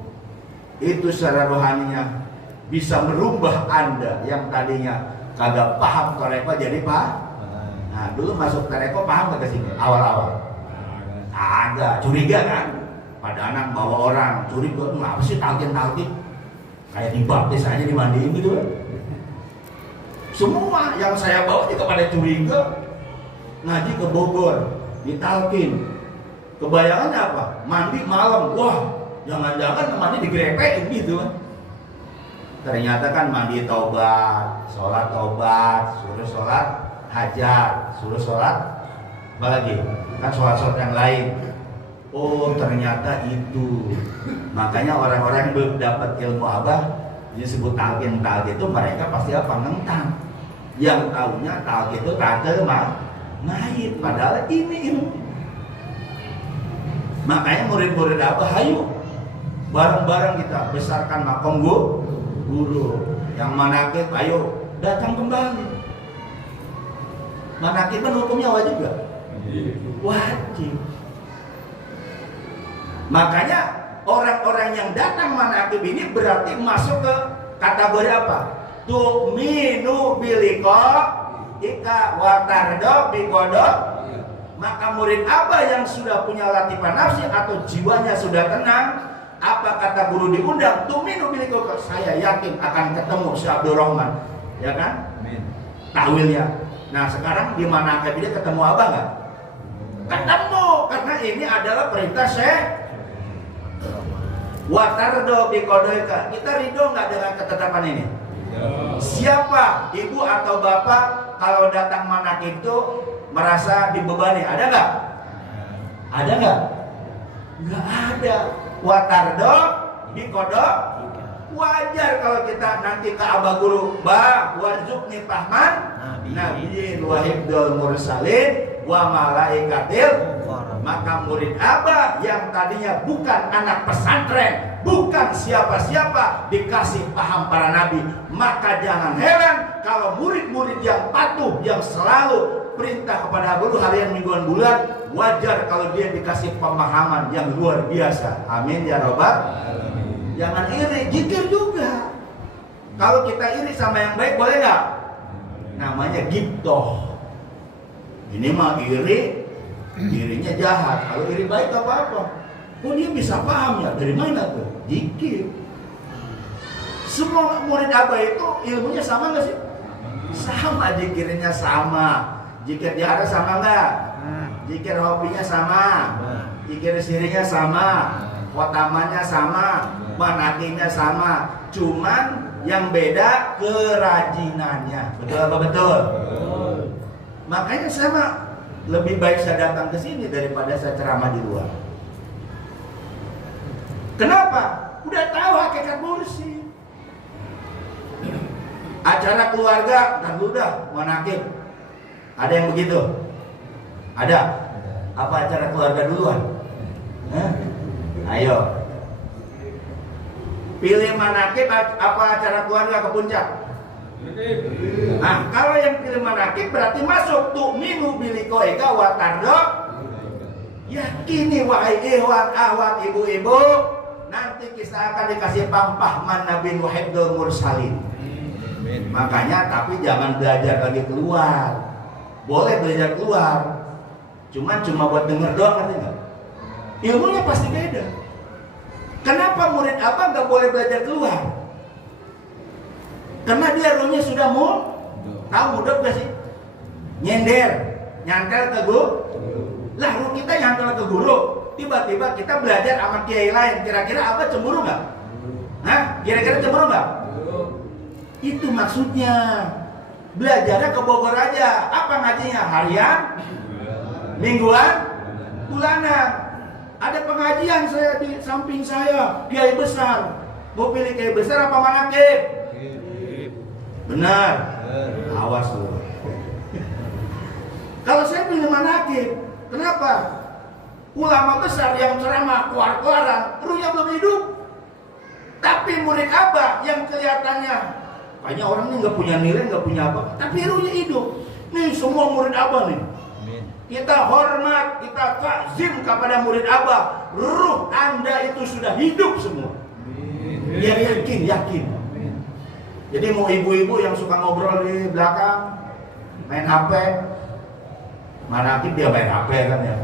itu secara rohaninya bisa merubah Anda yang tadinya kagak paham toreko jadi paham. Nah, dulu masuk toreko paham gak ke sini awal-awal? Agak curiga kan? Pada anak bawa orang curiga, apa sih talqin-talqin? Kayak dibaptis aja dimandiin gitu kan? Semua yang saya bawa juga pada curiga. Ngaji ke Bogor, ditalqin. Kebayangannya apa? Mandi malam. Wah, jangan-jangan mandi digrepein gitu kan? Ternyata kan mandi taubat, sholat taubat, suruh sholat hajat, suruh sholat apa lagi? Kan sholat-sholat yang lain. Oh, ternyata itu. Makanya orang-orang yang belum dapat ilmu Abah disebut talqin itu mereka pasti apa? Nentang. Yang tahunya talqin itu kata main, padahal ini ilmu. Makanya murid-murid Abah, ayo bareng-bareng kita besarkan makom guru. Yang manakib, ayo datang kembali. Manakib kan hukumnya wajib gak? Wajib. Makanya orang-orang yang datang manakib ini berarti masuk ke kategori apa? Tu'minu biliqa ika watardo bikodo. Maka murid Abah yang sudah punya latifah nafsi atau jiwanya sudah tenang, apa kata guru diundang? Tu'minu biliqa. Saya yakin akan ketemu Syekh Abdul Rahman, ya kan? Takwilnya. Nah sekarang di mana dia ketemu Abah nggak? Ketemu, karena ini adalah perintah Syekh. Watardo bikodoika. Kita ridho nggak dengan ketetapan ini? Siapa ibu atau bapak kalau datang manakib itu merasa dibebani? Ada nggak? Ada nggak? Nggak ada. Watardo bikodok. Wajar kalau kita nanti ke Abah Guru, Bah warzuqni fahman nabiyyin wa hifdzul mursalin wa malaikatil. Maka murid Abah yang tadinya bukan anak pesantren bukan siapa-siapa, dikasih paham para nabi. Maka jangan heran kalau murid-murid yang patuh, yang selalu perintah kepada guru harian, mingguan, bulan, wajar kalau dia dikasih pemahaman yang luar biasa. Amin ya robbal. Jangan iri, jikir juga. Kalau kita iri sama yang baik boleh nggak? Namanya gibtoh. Ini mah iri, irinya jahat. Kalau iri baik gak apa-apa. Oh dia bisa paham ya, dari mana tuh? Jikir. Semua murid Abah itu ilmunya sama nggak sih? Sama, jikirnya sama. Jikir jahara sama nggak? Jikir hobinya sama. Jikir sirinya sama. Khotamannya sama. Manakinya sama. Cuman yang beda kerajinannya. Betul apa betul? Makanya sama, lebih baik saya datang ke sini daripada saya ceramah di luar. Kenapa? Udah tahu hakikat mursyid. Acara keluarga kan udah manakib. Ada yang begitu? Ada? Apa acara keluarga duluan? Ayo. Pilih manakib apa acara keluarga ke puncak? Nah, kalau yang pilih manakib berarti masuk tuh minu biliko eka watardo. Yakini wahai ikhwan ahwat ibu-ibu, nanti kita akan dikasih pampahman Nabi Muhammad Mursalin. Makanya tapi jangan belajar lagi keluar. Boleh belajar keluar, cuma buat denger doang, ngerti nggak? Ilmunya pasti beda. Kenapa murid apa nggak boleh belajar keluar? Karena dia ruhnya sudah tahu mudok gak sih? Nyantel ke guru. Lah ruh kita nyantel ke guru. Tiba-tiba kita belajar sama kiai lain. Kira-kira apa cemburu nggak? Hah? Kira-kira cemburu nggak? Itu maksudnya. Belajarnya ke Bogor aja. Apa ngajinya? Harian? Mingguan? Bulanan? Ada pengajian saya di samping saya. Kiai besar. Mau pilih kiai besar apa manakib? Benar. Awas lu. Kalau saya pilih manakib, kenapa? Ulama besar yang ceramah keluar-keluaran, ruhnya belum hidup. Tapi murid Abah yang kelihatannya banyak orang ini nggak punya nilai, nggak punya apa, tapi ruhnya hidup. Nih semua murid Abah nih. Kita hormat, kita takzim kepada murid Abah. Ruh Anda itu sudah hidup semua. Ya yakin. Jadi mau ibu-ibu yang suka ngobrol di belakang, main HP, manakib dia main HP kan ya.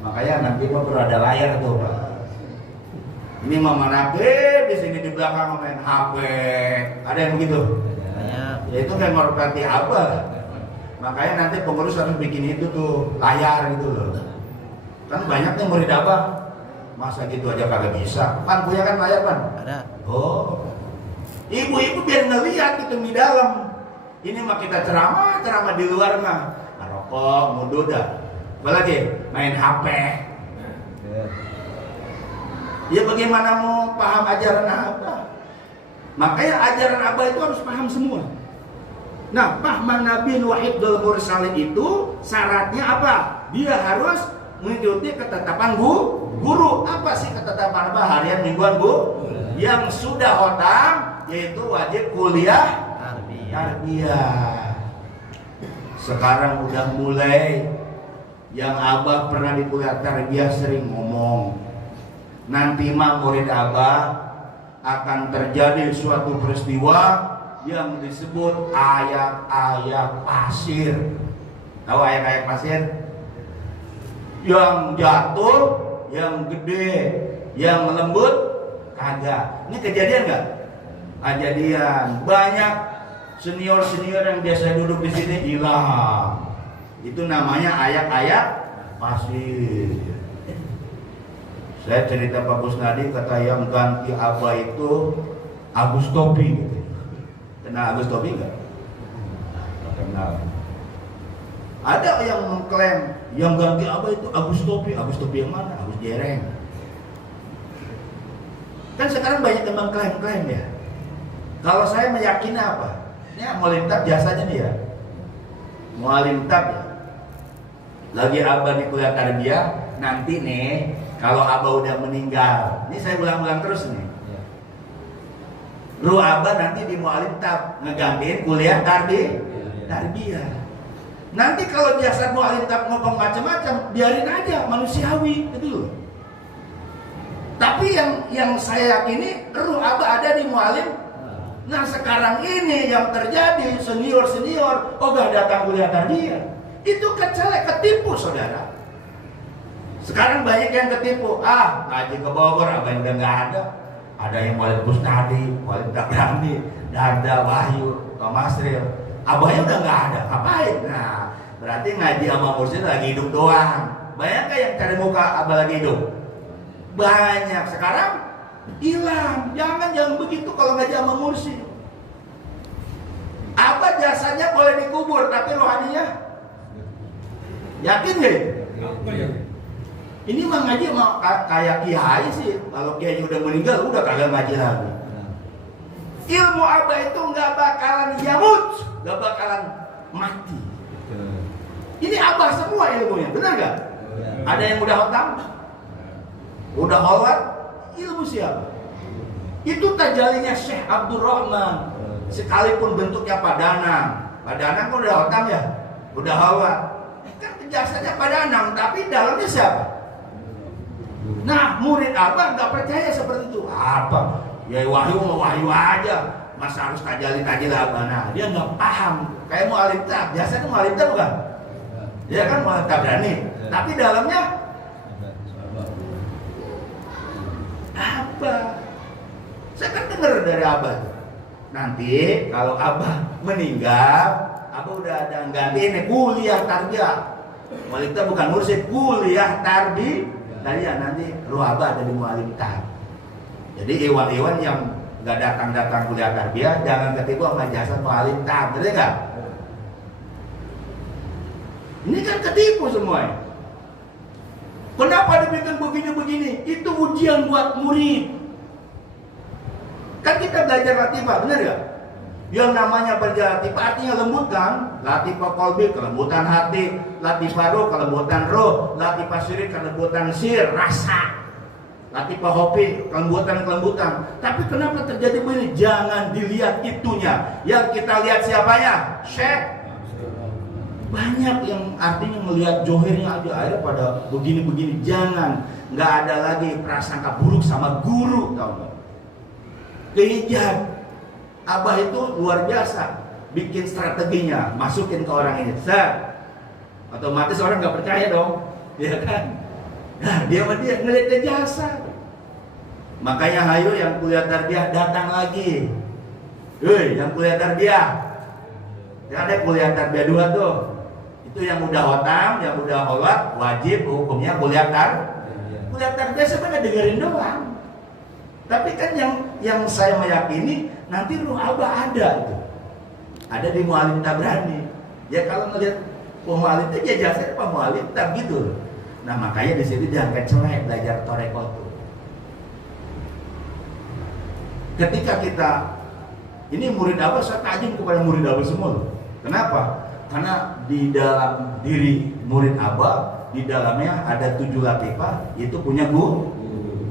Makanya nanti baru ada layar tuh Pak. Ini mah manakib di sini di belakang main HP. Ada yang begitu? Ya itu kan menghormati apa? Makanya nanti pengurus harus bikin itu tuh layar gitu loh. Kan banyak nih murid apa? Masa gitu aja kagak bisa. Pan punya kan layar Pan? Ada. Oh. Ibu-ibu biar ngeliat itu di dalam. Ini mah kita ceramah di luar mah ngerokok, mudu dah. Apalagi main HP. Ya bagaimana mau paham ajaran Abah? Makanya ajaran Abah itu harus paham semua. Nah, pahaman Nabi Wahidul Mursalin itu syaratnya apa? Dia harus mengikuti ketetapan guru. Apa sih ketetapan Abah harian, mingguan, Bu? Yang sudah khotam yaitu wajib kuliah tarbiyah. Sekarang udah mulai yang Abah pernah di kuliah tarbiyah sering ngomong. Nanti mah murid Abah akan terjadi suatu peristiwa yang disebut ayak-ayak pasir. Tahu ayak-ayak pasir? Yang jatuh, yang gede, yang lembut, kagak. Ini kejadian nggak? Kejadian. Banyak senior-senior yang biasa duduk di sini hilang. Itu namanya ayak-ayak pasir. Saya cerita Pak Busnadi, kata yang ganti Abah itu Agus Topi. Kenal Agus Topi nggak? Kenal. Ada yang mengklaim yang ganti Abah itu Agus Topi. Agus Topi yang mana? Agus Jereng. Kan sekarang banyak yang mengklaim ya. Kalau saya meyakini apa? Ini Mualim Tab jasanya dia. Mualim Tab ya. Lagi Abah di kuliah tarbiyah, nanti nih kalau abah udah meninggal, ini saya ulang-ulang terus nih. Ruh abah nanti di mu'alim tab ngegantiin kuliah tarbiyah. Nanti kalau jasad mu'alim tab ngomong macam-macam, biarin aja, manusiawi gitu loh. Tapi yang saya yakini ruh abah ada di mu'alim. Nah sekarang ini yang terjadi senior gak datang kuliah tarbiyah, itu ketipu saudara. Sekarang banyak yang ketipu, ngaji ke Bogor, abah udah nggak ada. Ada yang Walid Bustadi, Walid Tabrani, Darda, Wahyu, Pak Masril. Abahnya udah nggak ada, ngapain? Nah, berarti ngaji sama Mursyid lagi hidup doang. Banyak kan yang cari muka abah lagi hidup? Banyak. Sekarang hilang. Jangan begitu kalau ngaji sama Mursyid. Abah jasanya boleh dikubur, tapi rohaninya yakin nggak? Ini mah ngaji mah kayak kiai sih. Kalau kiai udah meninggal, udah kagak ngaji lagi. Ilmu abah itu nggak bakalan yamut, nggak bakalan mati. Ini abah semua ilmunya, benar nggak? Ada yang udah khotam, udah kholat, ilmu siapa? Itu tajalinya Syekh Abdul Rahman. Sekalipun bentuknya padanang kan udah khotam ya, udah kholat. Kan jasanya padanang, tapi dalamnya siapa? Nah, murid abah nggak percaya seperti itu. Apa? Ya wahyu aja. Masa harus tajali abah? Nah, dia nggak paham. Kayak mu'alim tab, biasanya mu'alim tab bukan? Ya kan mu'alim tab berani. Tapi dalamnya apa? Saya kan dengar dari abah. Nanti kalau abah meninggal, abah udah ada ganti ini kuliah tarbiyah. Mu'alim tab bukan mursyid, kuliah tarbiyah. Nanti ruh abah ada di mu'alim tab. Jadi iwan-iwan yang nggak datang kuliah tarbiyah jangan ketipu sama jasa mu'alim tab, betul nggak? Ini kan ketipu semuanya. Kenapa dibikin begini-begini? Itu ujian buat murid. Kan kita belajar latifah, benar nggak? Yang namanya belajar latifah artinya lembut kan? Latifah qalbi, kelembutan hati. Latifah roh, kelembutan roh. Latifah syirik, kelembutan sir, rasa. Latifah hobi, kelembutan. Tapi kenapa terjadi begini? Jangan dilihat itunya. Yang kita lihat siapanya? Syekh. Banyak yang artinya melihat johirnya aja, akhirnya pada begini-begini. Jangan. Nggak ada lagi prasangka buruk sama guru, tau nggak? Kehijab. Abah itu luar biasa. Bikin strateginya, masukin ke orang ini. Otomatis orang nggak percaya dong, ya kan? Nah, dia ngeliat ke jasa. Makanya hayo yang kuliah tarbiyah datang lagi. Yang kuliah tarbiyah. Ya ada kuliah tarbiyah 2 tuh. Itu yang udah khotam, yang udah kholat, wajib hukumnya kuliah tarbiyah. Kuliah tarbiyah sebenarnya dengerin doang. Tapi kan yang saya meyakini nanti ruh abah ada itu. Ada di mu'alim tabrani. Ya kalau ngelihat mu'alim itu ya jasanya Pak mu'alim tab gitu. Nah makanya di sini jangan kecelek belajar toreko itu. Ketika kita ini murid abah, saya tajam kepada murid abah semua loh. Kenapa? Karena di dalam diri murid abah, di dalamnya ada 7 latifah, itu punya guru.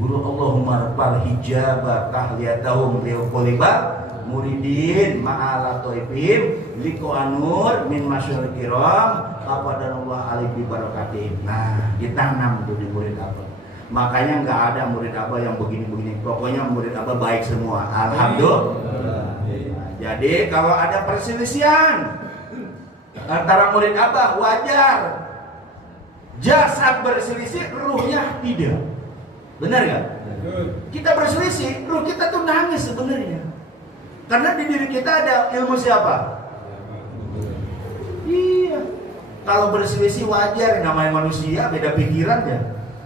Allahumma rabbal hijabah tahliyatahum liuqulibah muridin ma'ala toibim liko anur min masyur kiram qapadanullah alibi barakatih. Nah ditanam itu di murid abah. Makanya nggak ada murid abah yang begini-begini. Pokoknya murid abah baik semua, alhamdulillah. Jadi kalau ada perselisihan antara murid abah wajar. Jasad berselisih, ruhnya tidak. Benar nggak? Kita berselisih, ruh kita tuh nangis sebenarnya. Karena di diri kita ada ilmu siapa? Iya. Kalau berselisih wajar, namanya manusia, beda pikiran ya.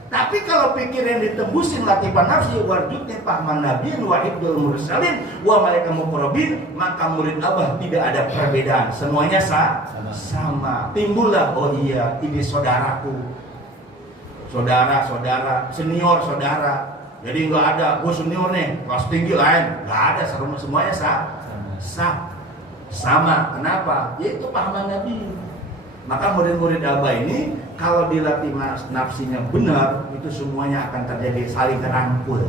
Tapi kalau pikir yang ditembusin latifah nafsi warjudni fahman nabiyin wa hibdul mursalin wa malaika muqarrabin, maka murid abah tidak ada perbedaan. Semuanya sama. Timbullah, oh iya, ini saudaraku. Saudara, senior saudara. Jadi nggak ada, gue senior nih, kelas tinggi lain. Nggak ada, semuanya sama. Kenapa? Ya itu pahaman Nabi. Maka murid-murid Abah ini kalau dilatih nafsinya benar, itu semuanya akan terjadi saling terangkul.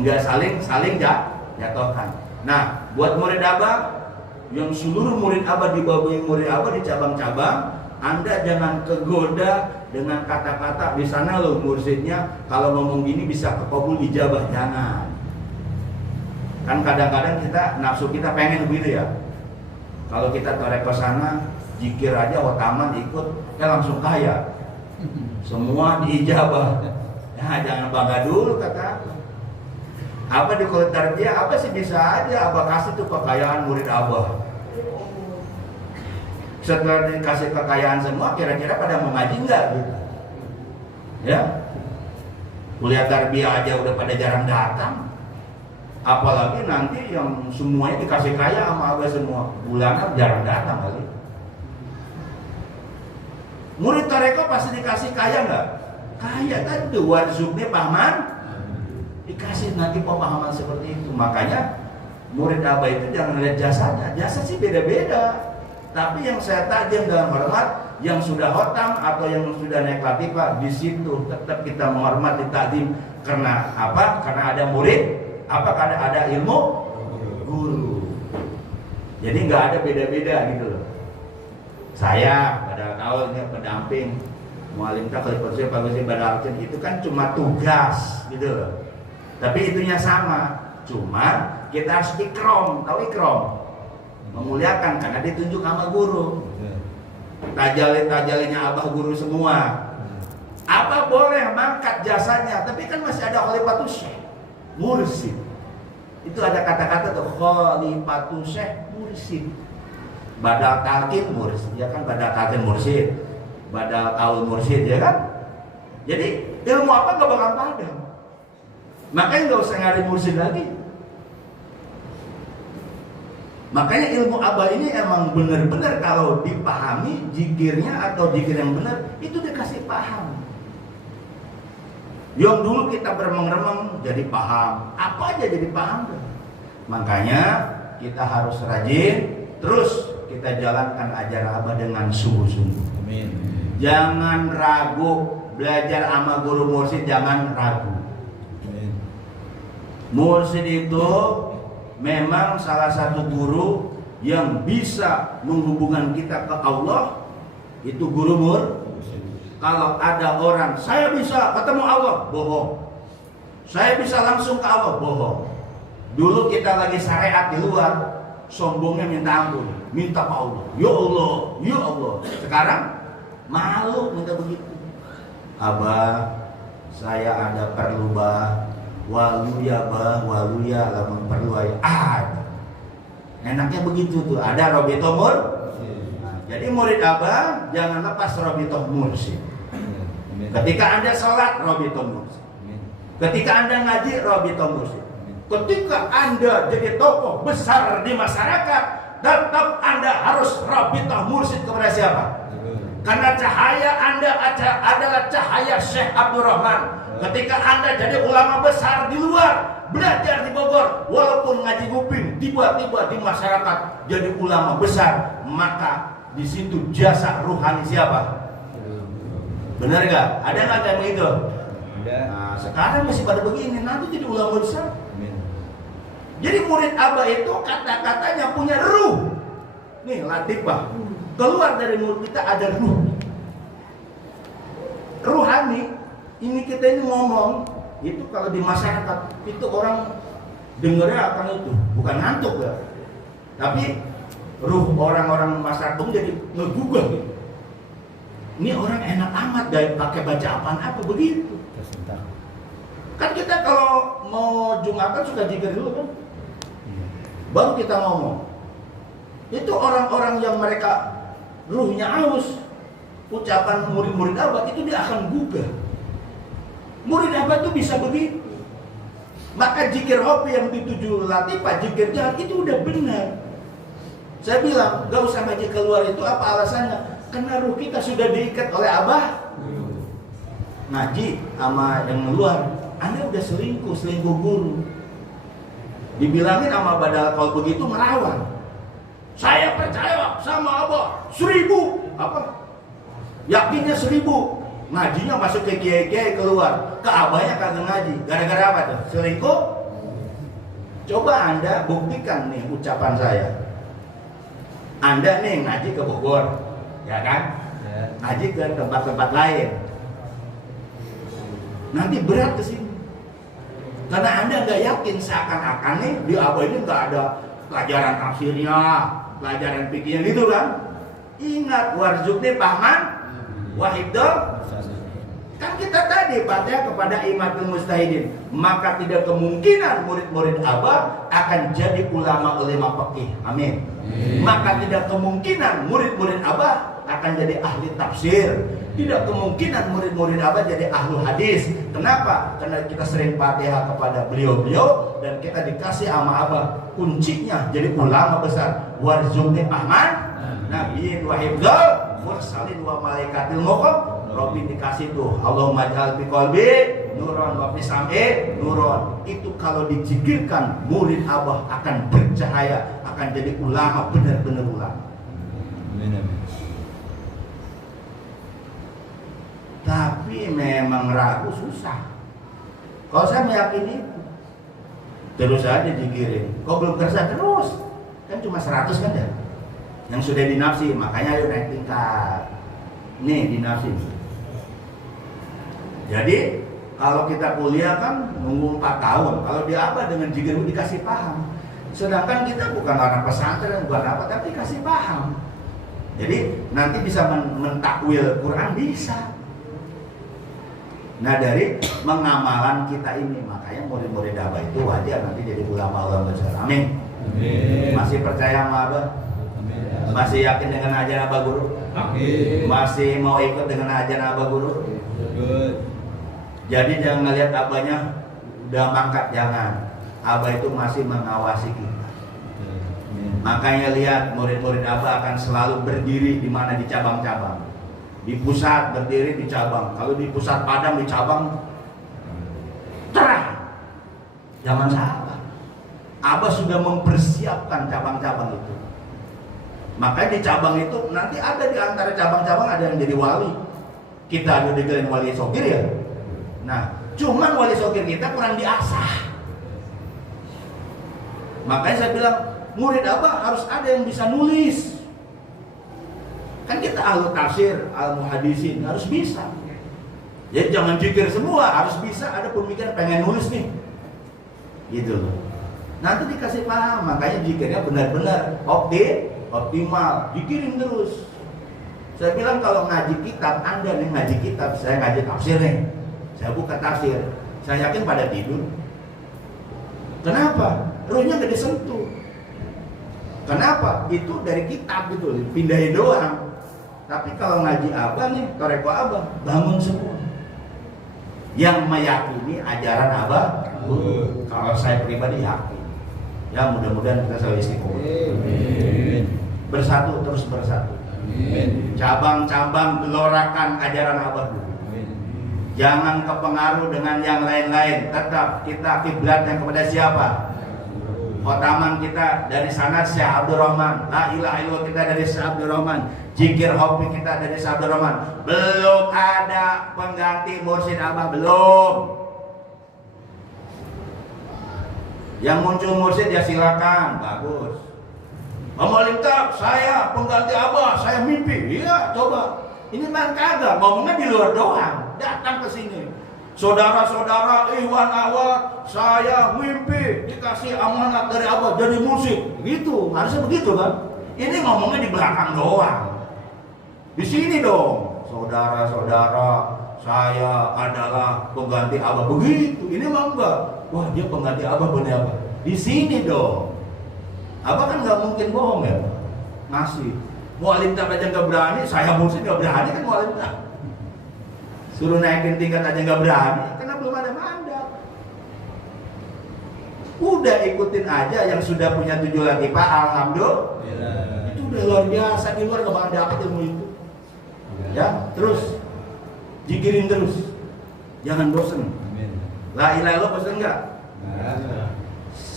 Enggak saling jatuhkan. Nah, buat murid Abah yang seluruh murid Abah di bawah murid Abah di cabang-cabang, Anda jangan kegoda dengan kata-kata di sana loh mursyidnya kalau ngomong gini bisa kekabul ijabah, jangan. Kan kadang-kadang nafsu kita pengen begitu ya. Kalau kita torek ke sana, zikir aja wataman ikut, langsung kaya. Semua diijabah. Nah, jangan bangga dulu kata. Apa di komentar dia, apa sih bisa aja Abah kasih tuh kekayaan murid Abah. Setelah dikasih kekayaan semua, kira-kira pada mau ngaji enggak gitu? Ya, kuliah tarbiyah aja udah pada jarang datang. Apalagi nanti yang semuanya dikasih kaya sama Abah semua, bulanan jarang datang kali. Murid Toreko pasti dikasih kaya enggak? Kaya kan tuh warzuqnya pahaman, dikasih nanti pemahaman seperti itu. Makanya murid Abah itu jangan lihat jasanya, jasa sih beda-beda. Tapi yang saya tajam dalam hormat, yang sudah khotam atau yang sudah naik latifah, di situ tetap kita menghormati takdim. Karena apa? Karena ada murid, apa? Karena ada ilmu guru. Jadi nggak ada beda-beda gitu loh. Saya pada tahun ini pendamping mualim tak kali pada itu kan cuma tugas gitu loh. Tapi itunya sama, cuma kita harus ikrom, tahu ikrom? Memuliakan karena ditunjuk sama guru. Tajalinya Abah guru semua. Abah boleh mangkat jasanya, tapi kan masih ada khalifatus syekh, mursyid. Itu ada kata-kata tuh khalifatus syekh, mursyid. Badal talqin mursyid, ya kan, badal talqin mursyid, badal qaul mursyid, ya kan. Jadi ilmu apa gak bakal padam. Makanya gak usah ngari mursyid lagi. Makanya ilmu Abah ini emang benar-benar kalau dipahami zikirnya atau zikir yang benar itu dikasih paham. Yang dulu kita beremeng-remeng jadi paham, apa aja jadi paham. Makanya kita harus rajin, terus kita jalankan ajaran Abah dengan sungguh-sungguh. Amin. Jangan ragu belajar sama guru mursyid, jangan ragu. Amin. Mursyid itu memang salah satu guru yang bisa menghubungkan kita ke Allah, itu guru mursyid. Kalau ada orang, saya bisa ketemu Allah, bohong. Saya bisa langsung ke Allah, bohong. Dulu kita lagi syariat di luar, sombongnya minta ampun, minta ke Allah. Ya Allah, ya Allah. Sekarang malu minta begitu. Abah, saya ada perlu bah. Walu ya bah, walu ya, lamun perlu aja. Enaknya begitu tuh. Ada Robito Nah, jadi murid Abah jangan lepas Robito mursyid. Ketika Anda sholat, Robito mursyid. Ketika Anda ngaji, Robito mursyid. Ketika Anda jadi tokoh besar di masyarakat, tetap Anda harus Robito mursyid kepada siapa? Karena cahaya Anda adalah cahaya Syekh Abdul Rahman. Ketika Anda jadi ulama besar di luar, belajar di Bogor, walaupun ngaji kuping, tiba-tiba di masyarakat jadi ulama besar, maka di situ jasa ruhani siapa? Benar nggak? Ada nggak yang begitu? Nah, sekarang masih pada begini, nanti jadi ulama besar. Jadi murid Abah itu kata-katanya punya ruh. Nih latifah, keluar dari mulut kita ada ruh. Ruhani. Ini kita ini ngomong, itu kalau di masyarakat, itu orang dengernya akan itu, bukan ngantuk ya. Tapi ruh orang-orang masyarakat jadi ngegugah gitu. Ini orang enak amat dari pakai baca apaan apa begitu. Kan kita kalau mau Jumatan suka zikir dulu kan. Baru kita ngomong. Itu orang-orang yang mereka ruhnya aus, ucapan murid-murid Abah itu dia akan gugah. Murid Abah itu bisa begitu. Maka zikir hobi yang dituju latifah, zikir jalan itu udah benar. Saya bilang, gak usah ngaji keluar itu apa alasannya? Karena ruh kita sudah diikat oleh Abah. Ngaji sama yang luar, Anda udah selingkuh guru. Dibilangin sama badal kalau begitu melawan. Saya percaya sama Abah 1000. Apa? Yakinnya 1000. Ngajinya masuk ke kiai-kiai, keluar. Ke Abahnya kagak ngaji. Gara-gara apa tuh? Selingkuh? Coba Anda buktikan nih ucapan saya. Anda nih ngaji ke Bogor, ya kan? Ngaji ke tempat-tempat lain. Nanti berat ke sini. Karena Anda nggak yakin, seakan-akan nih di Abah ini nggak ada pelajaran tafsirnya, pelajaran fikihnya gitu kan? Ingat warzuqni fahman wa hifdzan. Kan kita tadi baca kepada imatul mustahidin, maka tidak kemungkinan murid-murid Abah akan jadi ulama-ulama fikih. Amin. Maka tidak kemungkinan murid-murid Abah akan jadi ahli tafsir. Tidak kemungkinan murid-murid Abah jadi ahli hadis. Kenapa? Karena kita sering Fatihah kepada beliau-beliau dan kita dikasih sama Abah kuncinya jadi ulama besar. Warzuqni fahman nabiyyin wa hifdzan mursalin wa malaikatil muqarrabin. Robin dikasih tuh, Allahumma ja'al fi qalbi nuron wa fi sam'i nuron. Itu kalau dicikirkan, murid Abah akan bercahaya, akan jadi ulama, benar-benar ulama. Tapi memang ragu susah. Kalau saya meyakini itu, terus aja dikirim. Kok belum kerja terus? Kan cuma 100 kan ya? Yang sudah dinafsi, makanya ayo naik tingkat. Nih dinafsi. Jadi kalau kita kuliah kan nunggu 4 tahun. Kalau di Abah dengan jigir dikasih paham. Sedangkan kita bukan orang pesantren, bukan apa, tapi kasih paham. Jadi nanti bisa mentakwil Quran bisa. Nah dari mengamalan kita ini, makanya murid-murid Abah itu wajar nanti jadi ulama-ulama besar. Amin. Masih percaya sama Abah? Masih yakin dengan ajaran Abah Guru? Masih mau ikut dengan ajaran Abah Guru? Jadi jangan ngelihat Abahnya udah mangkat, jangan. Abah itu masih mengawasi kita. Makanya lihat murid-murid Abah akan selalu berdiri di mana, di cabang-cabang. Di pusat berdiri di cabang. Kalau di pusat Padang di cabang terang. Jangan salah. Abah sudah mempersiapkan cabang-cabang itu. Makanya di cabang itu nanti ada di antara cabang-cabang ada yang jadi wali. Kita ada digerain wali sogir ya. Nah, cuman wali sogir kita kurang diasah. Makanya saya bilang murid Abah harus ada yang bisa nulis. Kan kita ahlu tafsir, ahlu hadisin harus bisa. Jadi jangan jikir semua, harus bisa ada pemikiran pengen nulis nih. Gitu loh. Nanti dikasih paham, makanya jikirnya benar-benar optimal, dikirim terus. Saya bilang kalau ngaji kitab, Anda nih ngaji kitab, saya ngaji tafsir nih. Saya buka tafsir, saya yakin pada tidur. Kenapa? Ruhnya gak disentuh. Kenapa? Itu dari kitab gitu, pindahin doang. Tapi kalau ngaji Abah nih, toreko Abah, bangun semua. Yang meyakini ajaran Abah, kalau saya pribadi yakin. Ya mudah-mudahan kita selalu istiqomah. Bersatu terus bersatu. Cabang-cabang gelorakan ajaran Abah dulu. Jangan kepengaruh dengan yang lain-lain. Tetap kita kiblatnya kepada siapa? Khotaman kita dari sanad Syekh Abdul Rahman. La ilaha illallah kita dari Syekh Abdul Rahman. Zikir hobi kita dari Syekh Abdul Rahman. Belum ada pengganti mursyid Abah, belum. Yang muncul mursyid ya silakan, bagus. Pemerintah saya pengganti Abah, saya mimpi. Iya, coba. Ini mah kagak, ngomongnya di luar doang. Datang ke sini. Saudara-saudara Iwan Awad, saya mimpi dikasih amanat dari Abah jadi mursyid. Gitu, harusnya begitu kan? Ini ngomongnya di belakang doang. Di sini dong, saudara-saudara saya adalah pengganti Abah, begitu. Ini mah enggak. Wah, dia pengganti Abah bener apa? Di sini dong. Abah kan nggak mungkin bohong ya, masih. Mualim tak aja nggak berani, saya mursyid nggak berani kan mualim tak. Suruh naikin tingkat aja nggak berani, karena belum ada mandat. Udah ikutin aja yang sudah punya 7 lagi Pak, alhamdulillah. Itu udah luar biasa, di luar nggak bakal dapat ilmu itu. Ya, terus jikirin terus, jangan bosen. La ilaha illallah bosen nggak?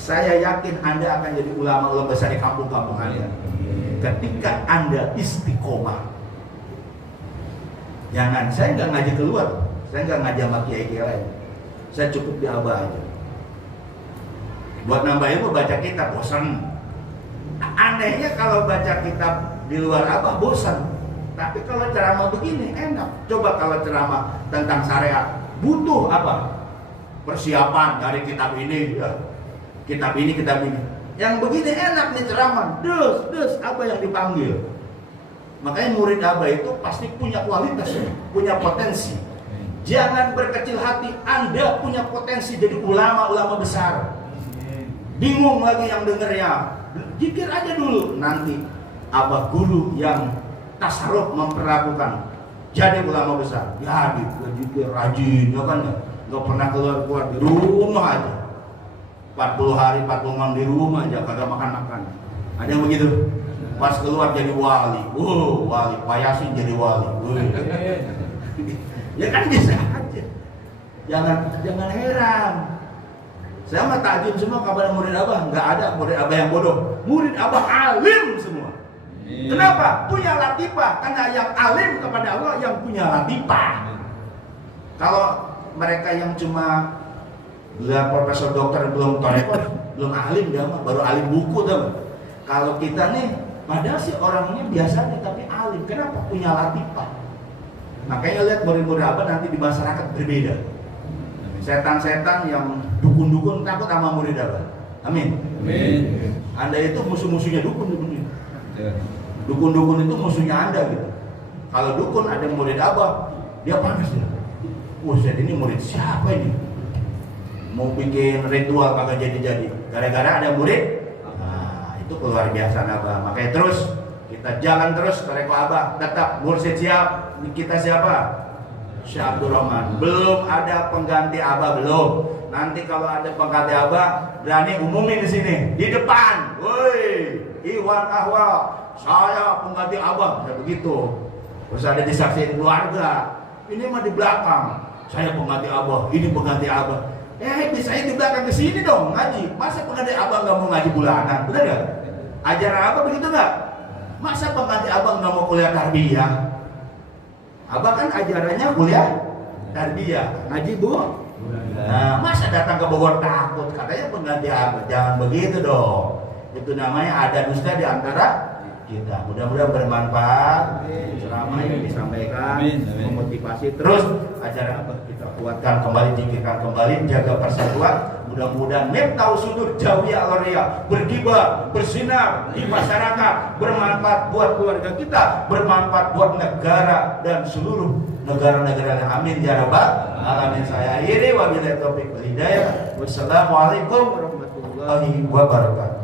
Saya yakin Anda akan jadi ulama besar di kampung-kampung Anda. ketika Anda istiqomah. Jangan, saya nggak ngajak keluar, saya nggak ngajak sama kiai-kiai lain. Saya cukup di Abah aja. Buat nambah ilmu baca kitab bosan. Anehnya kalau baca kitab di luar Abah bosan. Tapi kalau ceramah begini enak. Coba kalau ceramah tentang syariat butuh apa? Persiapan dari kitab ini, ya. Kitab ini. Yang begini enak nih ceramah. Dus apa yang dipanggil. Makanya murid Abah itu pasti punya kualitas, punya potensi. Jangan berkecil hati, Anda punya potensi jadi ulama-ulama besar. Bingung lagi yang dengernya. Jikir aja dulu, nanti Abah guru yang tasarruf memperlakukan jadi ulama besar. Ya jikir rajin, ya kan nggak pernah keluar di rumah aja. 40 hari 40 malam di rumah aja kagak makan. Ada yang begitu. Pas keluar jadi wali. Wali Pak Yasin jadi wali. Ya kan bisa aja. Jangan heran. Saya mah takjub semua kepada murid Abah. Nggak ada murid Abah yang bodoh. Murid Abah alim semua. Kenapa? Punya latifah. Karena yang alim kepada Allah yang punya latifah. Kalau mereka yang cuma gelar profesor dokter belum torekot, belum alim dia mah, baru alim buku tuh. Kalau kita nih, padahal sih orangnya biasa nih tapi alim. Kenapa? Punya latifah. Makanya lihat murid-murid Abah nanti di masyarakat berbeda. Setan-setan yang dukun-dukun takut sama murid Abah. Amin. Anda itu musuh-musuhnya dukun-dukun. Dukun-dukun itu musuhnya Anda gitu. Kalau dukun ada murid Abah, dia panas dia. Saya ini murid siapa ini? Mau bikin ritual kagak jadi-jadi. Gara-gara ada murid. Nah, itu luar biasa Abah. Makanya terus kita jalan terus ke Abah. Tetap mursyid siap. Kita siapa? Syekh Abdul Rahman. Belum ada pengganti Abah, belum. Nanti kalau ada pengganti Abah, berani umumin di sini, di depan. Woi, Iwan Ahwal, saya pengganti Abah. Ya begitu. Terus ada disaksikan keluarga. Ini mah di belakang. Saya pengganti Abah, ini pengganti Abah. Bisa di belakang ke sini dong ngaji. Masa pengganti Abah nggak mau ngaji bulanan? Benar nggak? Ajaran Abah begitu nggak? Masa pengganti Abah nggak mau kuliah tarbiyah? Abah kan ajarannya kuliah tarbiyah, ngaji bu. Nah, masa datang ke Bogor takut? Katanya pengganti Abah. Jangan begitu dong. Itu namanya ada dusta di antara kita. Mudah-mudahan bermanfaat. Ceramah yang disampaikan, memotivasi terus ajaran Abah kita kuatkan kembali, tinggikan kembali, jaga persatuan. Mudah-mudahan Miftah Sudur Jawiyah Al-Riyah berkibar, bersinar di masyarakat, bermanfaat buat keluarga kita, bermanfaat buat negara dan seluruh negara-negara. Amin ya rabbal alamin. Saya akhiri wabillahi taufiq wal hidayah. Wassalamualaikum warahmatullahi wabarakatuh.